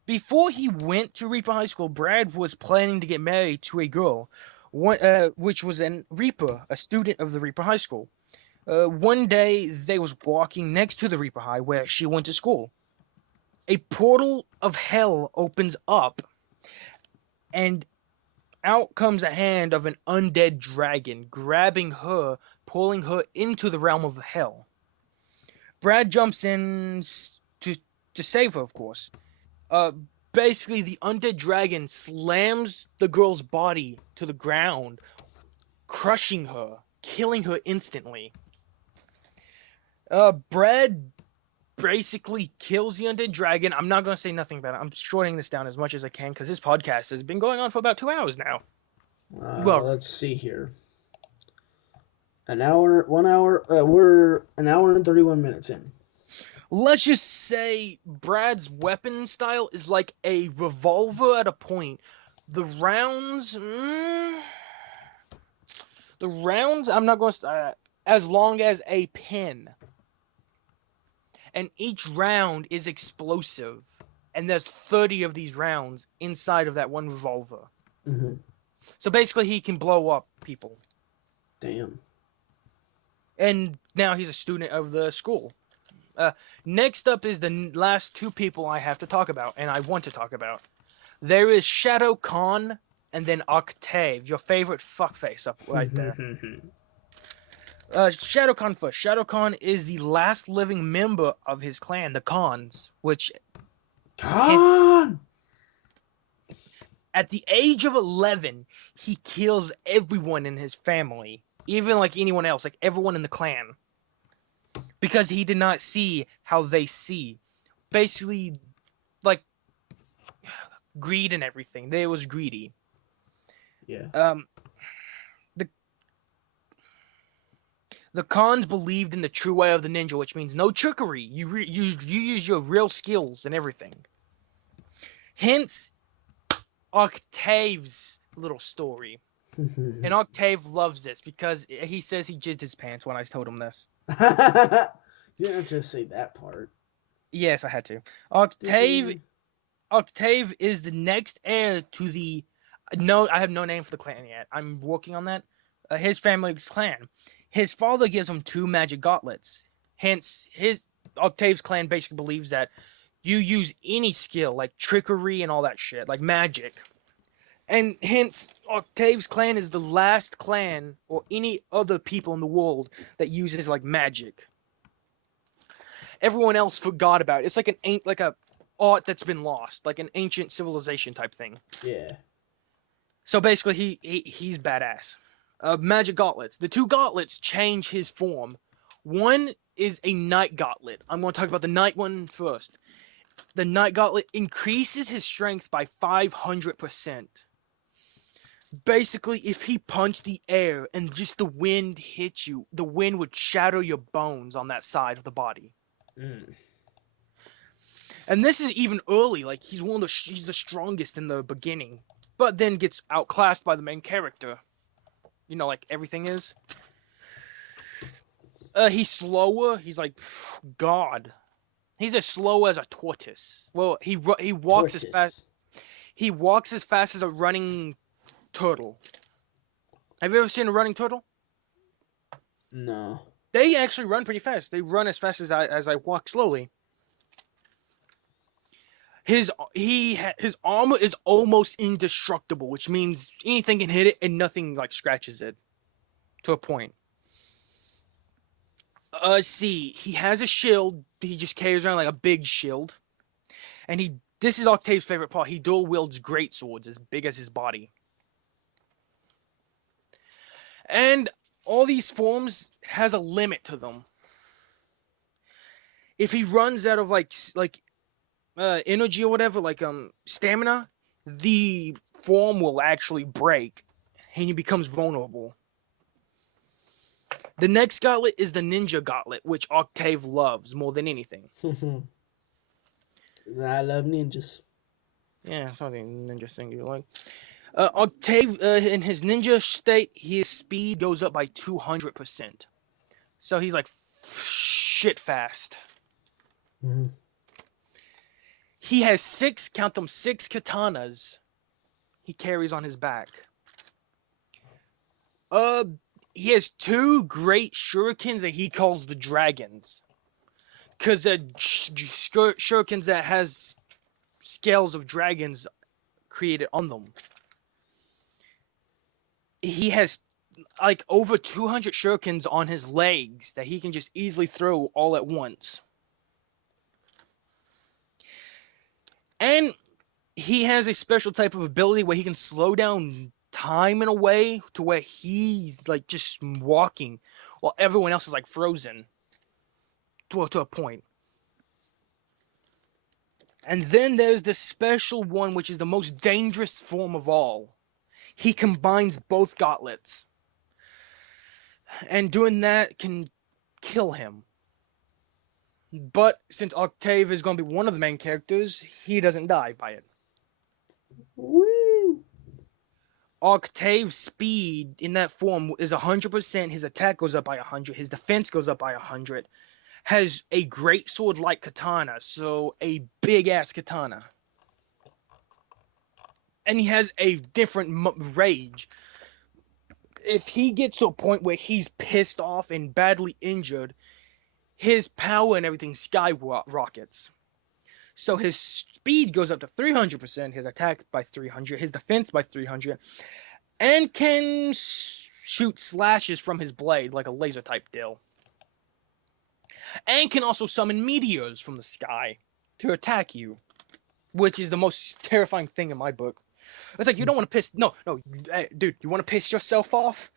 Before he went to Reaper High School, Brad was planning to get married to a girl, which was a Reaper, a student of the Reaper High School. One day, they was walking next to the Reaper High where she went to school. A portal of hell opens up, and out comes a hand of an undead dragon, grabbing her, pulling her into the realm of hell. Brad jumps in to to save her, of course. Uh, Basically, the undead dragon slams the girl's body to the ground, crushing her, killing her instantly. Brad basically kills the undead dragon. I'm not going to say nothing about it. I'm shorting this down as much as I can because this podcast has been going on for about 2 hours now. Well, Let's see here. An hour, 1 hour. We're an hour and 31 minutes in. let's just say Brad's weapon style is like a revolver at a point. The rounds, the rounds. I'm not going to as long as a pin, and each round is explosive. And there's 30 of these rounds inside of that one revolver. Mm-hmm. So basically, he can blow up people. Damn. And now he's a student of the school. Uh, Next up is the last two people I have to talk about, and I want to talk about. There is Shadow Khan and then Octave, your favorite fuckface up right there. Shadow Khan first. Shadow Khan is the last living member of his clan, the Khans, which hints Khan. at the age of 11, he kills everyone in his family, even like anyone else, like everyone in the clan, because he did not see how they see. Basically, like greed and everything. They was greedy. Yeah. Um, the the Khans believed in the true way of the ninja, which means no trickery. You use your real skills and everything. Hence, Octave's little story. And Octave loves this because he says he jizzed his pants when I told him this. You didn't have to say that part. Yes, I had to. Octave is the next heir to the. No, I have no name for the clan yet. I'm working on that. His family's clan. His father gives him two magic gauntlets. Hence, his Octave's clan basically believes that you use any skill like trickery and all that shit, like magic. And hence, Octave's clan is the last clan or any other people in the world that uses like magic. Everyone else forgot about it. It's like a art that's been lost, like an ancient civilization type thing. Yeah. So basically, he's badass. Magic gauntlets. The two gauntlets change his form. One is a night gauntlet. I'm going to talk about the night one first. The night gauntlet increases his strength by 500%. Basically, if he punched the air and just the wind hit you, the wind would shatter your bones on that side of the body. Mm. And this is even early. Like he's the strongest in the beginning, but then gets outclassed by the main character. You know, like everything is. He's slower. He's like God. He's as slow as a tortoise. Well, he walks as fast. Tortoise. He walks as fast as a running turtle. Have you ever seen a running turtle? No. They actually run pretty fast. They run as fast as I walk slowly. His armor is almost indestructible, which means anything can hit it and nothing like scratches it to a point. See, he has a shield. He just carries around like a big shield, and he. This is Octave's favorite part. He dual wields great swords as big as his body, and all these forms has a limit to them. If he runs out of energy or whatever, like stamina, the form will actually break, and he becomes vulnerable. The next gauntlet is the Ninja Gauntlet, which Octave loves more than anything. I love ninjas. Yeah, something ninja thing you like. Octave, in his ninja state, his speed goes up by 200%. So he's like shit fast. Mhm. He has count them, six katanas he carries on his back. Uh, he has two great shurikens that he calls the dragons. Because shurikens that has scales of dragons created on them. He has like over 200 shurikens on his legs that he can just easily throw all at once. And he has a special type of ability where he can slow down time in a way to where he's like just walking while everyone else is like frozen to a point. And then there's the special one, which is the most dangerous form of all. He combines both gauntlets. And doing that can kill him. But since Octave is going to be one of the main characters, he doesn't die by it. Woo! Octave's speed in that form is 100%. His attack goes up by 100. His defense goes up by 100. Has a great sword like katana, so a big ass katana. And he has a different rage. If he gets to a point where he's pissed off and badly injured, his power and everything skyrockets. So his speed goes up to 300%, his attack by 300, his defense by 300, and can shoot slashes from his blade like a laser type deal. And can also summon meteors from the sky to attack you, which is the most terrifying thing in my book. It's like, you don't want to piss. No, dude, you want to piss yourself off?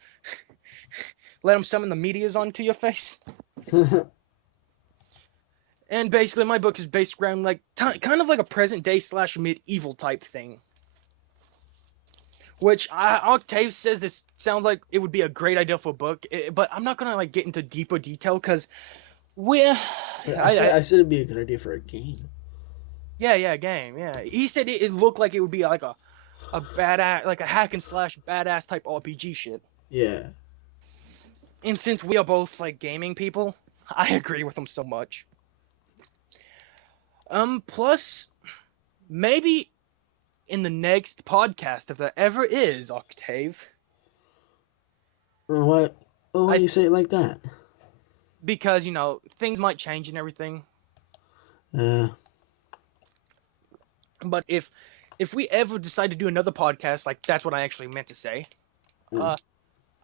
Let him summon the meteors onto your face? And basically, my book is based around like kind of like a present day / medieval type thing. Which Octave says this sounds like it would be a great idea for a book, but I'm not gonna like get into deeper detail because we're I said it'd be a good idea for a game. yeah, game, yeah. He said it looked like it would be like a badass, like a hack and slash badass type RPG shit. Yeah. And since we are both like gaming people, I agree with him so much. Plus maybe in the next podcast, if there ever is, Octave, What? Oh, why I do you say it th- like that? because things might change and everything. Uh, But if we ever decide to do another podcast, like that's what I actually meant to say. mm,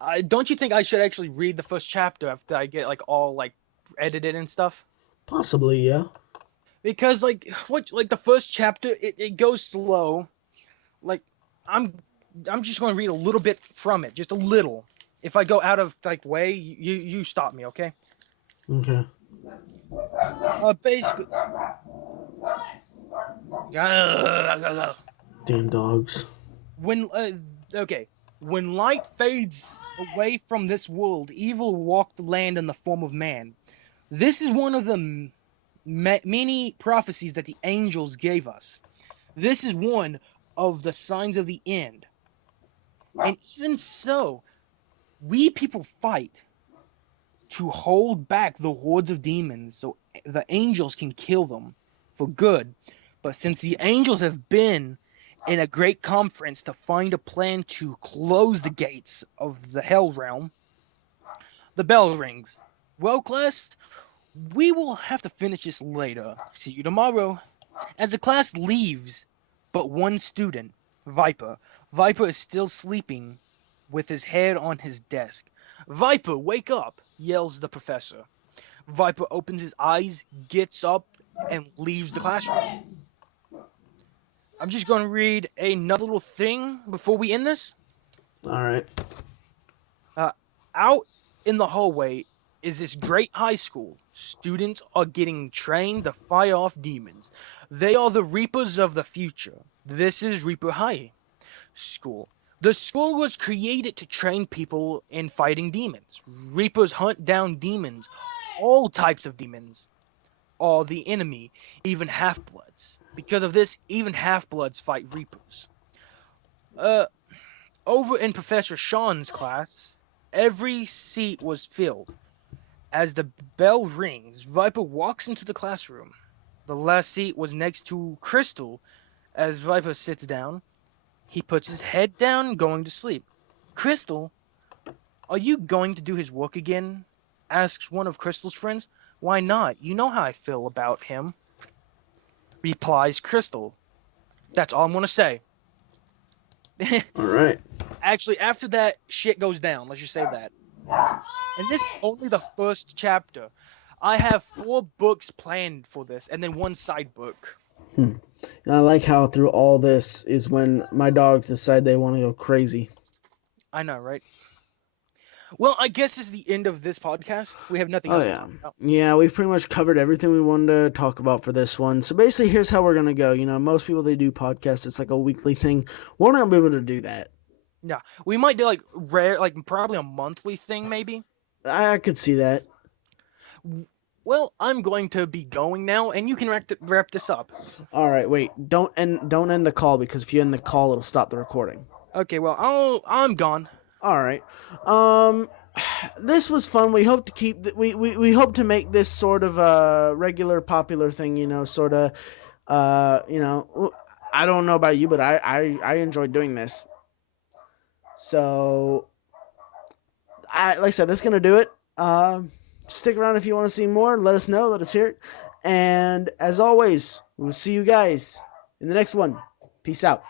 Uh, don't you think I should actually read the first chapter after I get like all like edited and stuff? possibly, yeah. Because like the first chapter, it goes slow. Like I'm I'm just going to read a little bit from it, just a little. If I go out of like way, you stop me, okay? Okay. Basically, Damn dogs. when okay, when light fades away from this world, evil walked the land in the form of man. This is one of the many prophecies that the angels gave us. This is one of the signs of the end. And even so, we people fight. to hold back the hordes of demons so the angels can kill them for good. But since the angels have been in a great conference to find a plan to close the gates of the hell realm, the bell rings. Well, class, we will have to finish this later. See you tomorrow. As the class leaves, but one student, Viper. Viper is still sleeping with his head on his desk. Viper, wake up, yells the professor. Viper opens his eyes, gets up, and leaves the classroom. I'm just going to read another little thing before we end this. All right. Uh, Out in the hallway is this great high school. Students are getting trained to fight off demons. They are the Reapers of the future. This is Reaper High School. The school was created to train people in fighting demons. Reapers hunt down demons. All types of demons are the enemy, even half-bloods. Because of this, even half-bloods fight Reapers. Uh, Over in Professor Sean's class, every seat was filled. As the bell rings, Viper walks into the classroom. The last seat was next to Crystal. As Viper sits down, he puts his head down, going to sleep. Crystal, are you going to do his work again? Asks one of Crystal's friends. Why not? You know how I feel about him. Replies Crystal. That's all I'm going to say. All right. Actually, after that, shit goes down. Let's just say that. And this is only the first chapter. I have 4 books planned for this, and then one side book. Hmm. And I like how through all this is when my dogs decide they want to go crazy. I know, right? Well, I guess this is the end of this podcast. We have nothing Oh else to yeah. talk about. Yeah, we've pretty much covered everything we wanted to talk about for this one. So basically here's how we're gonna go. Most people they do podcasts, it's like a weekly thing. We're not gonna be able to do that. Yeah, we might do like rare, like probably a monthly thing, maybe. I could see that. Well, I'm going to be going now, and you can wrap this up. Alright, wait. Don't end the call because if you end the call it'll stop the recording. Okay, well, I'm gone. Alright. Um this was fun. We hope to keep we hope to make this sort of a regular popular thing, sort of I don't know about you, but I enjoyed doing this. So like I said, that's gonna do it. Stick around if you want to see more. Let us know. Let us hear it. And as always, we'll see you guys in the next one. Peace out.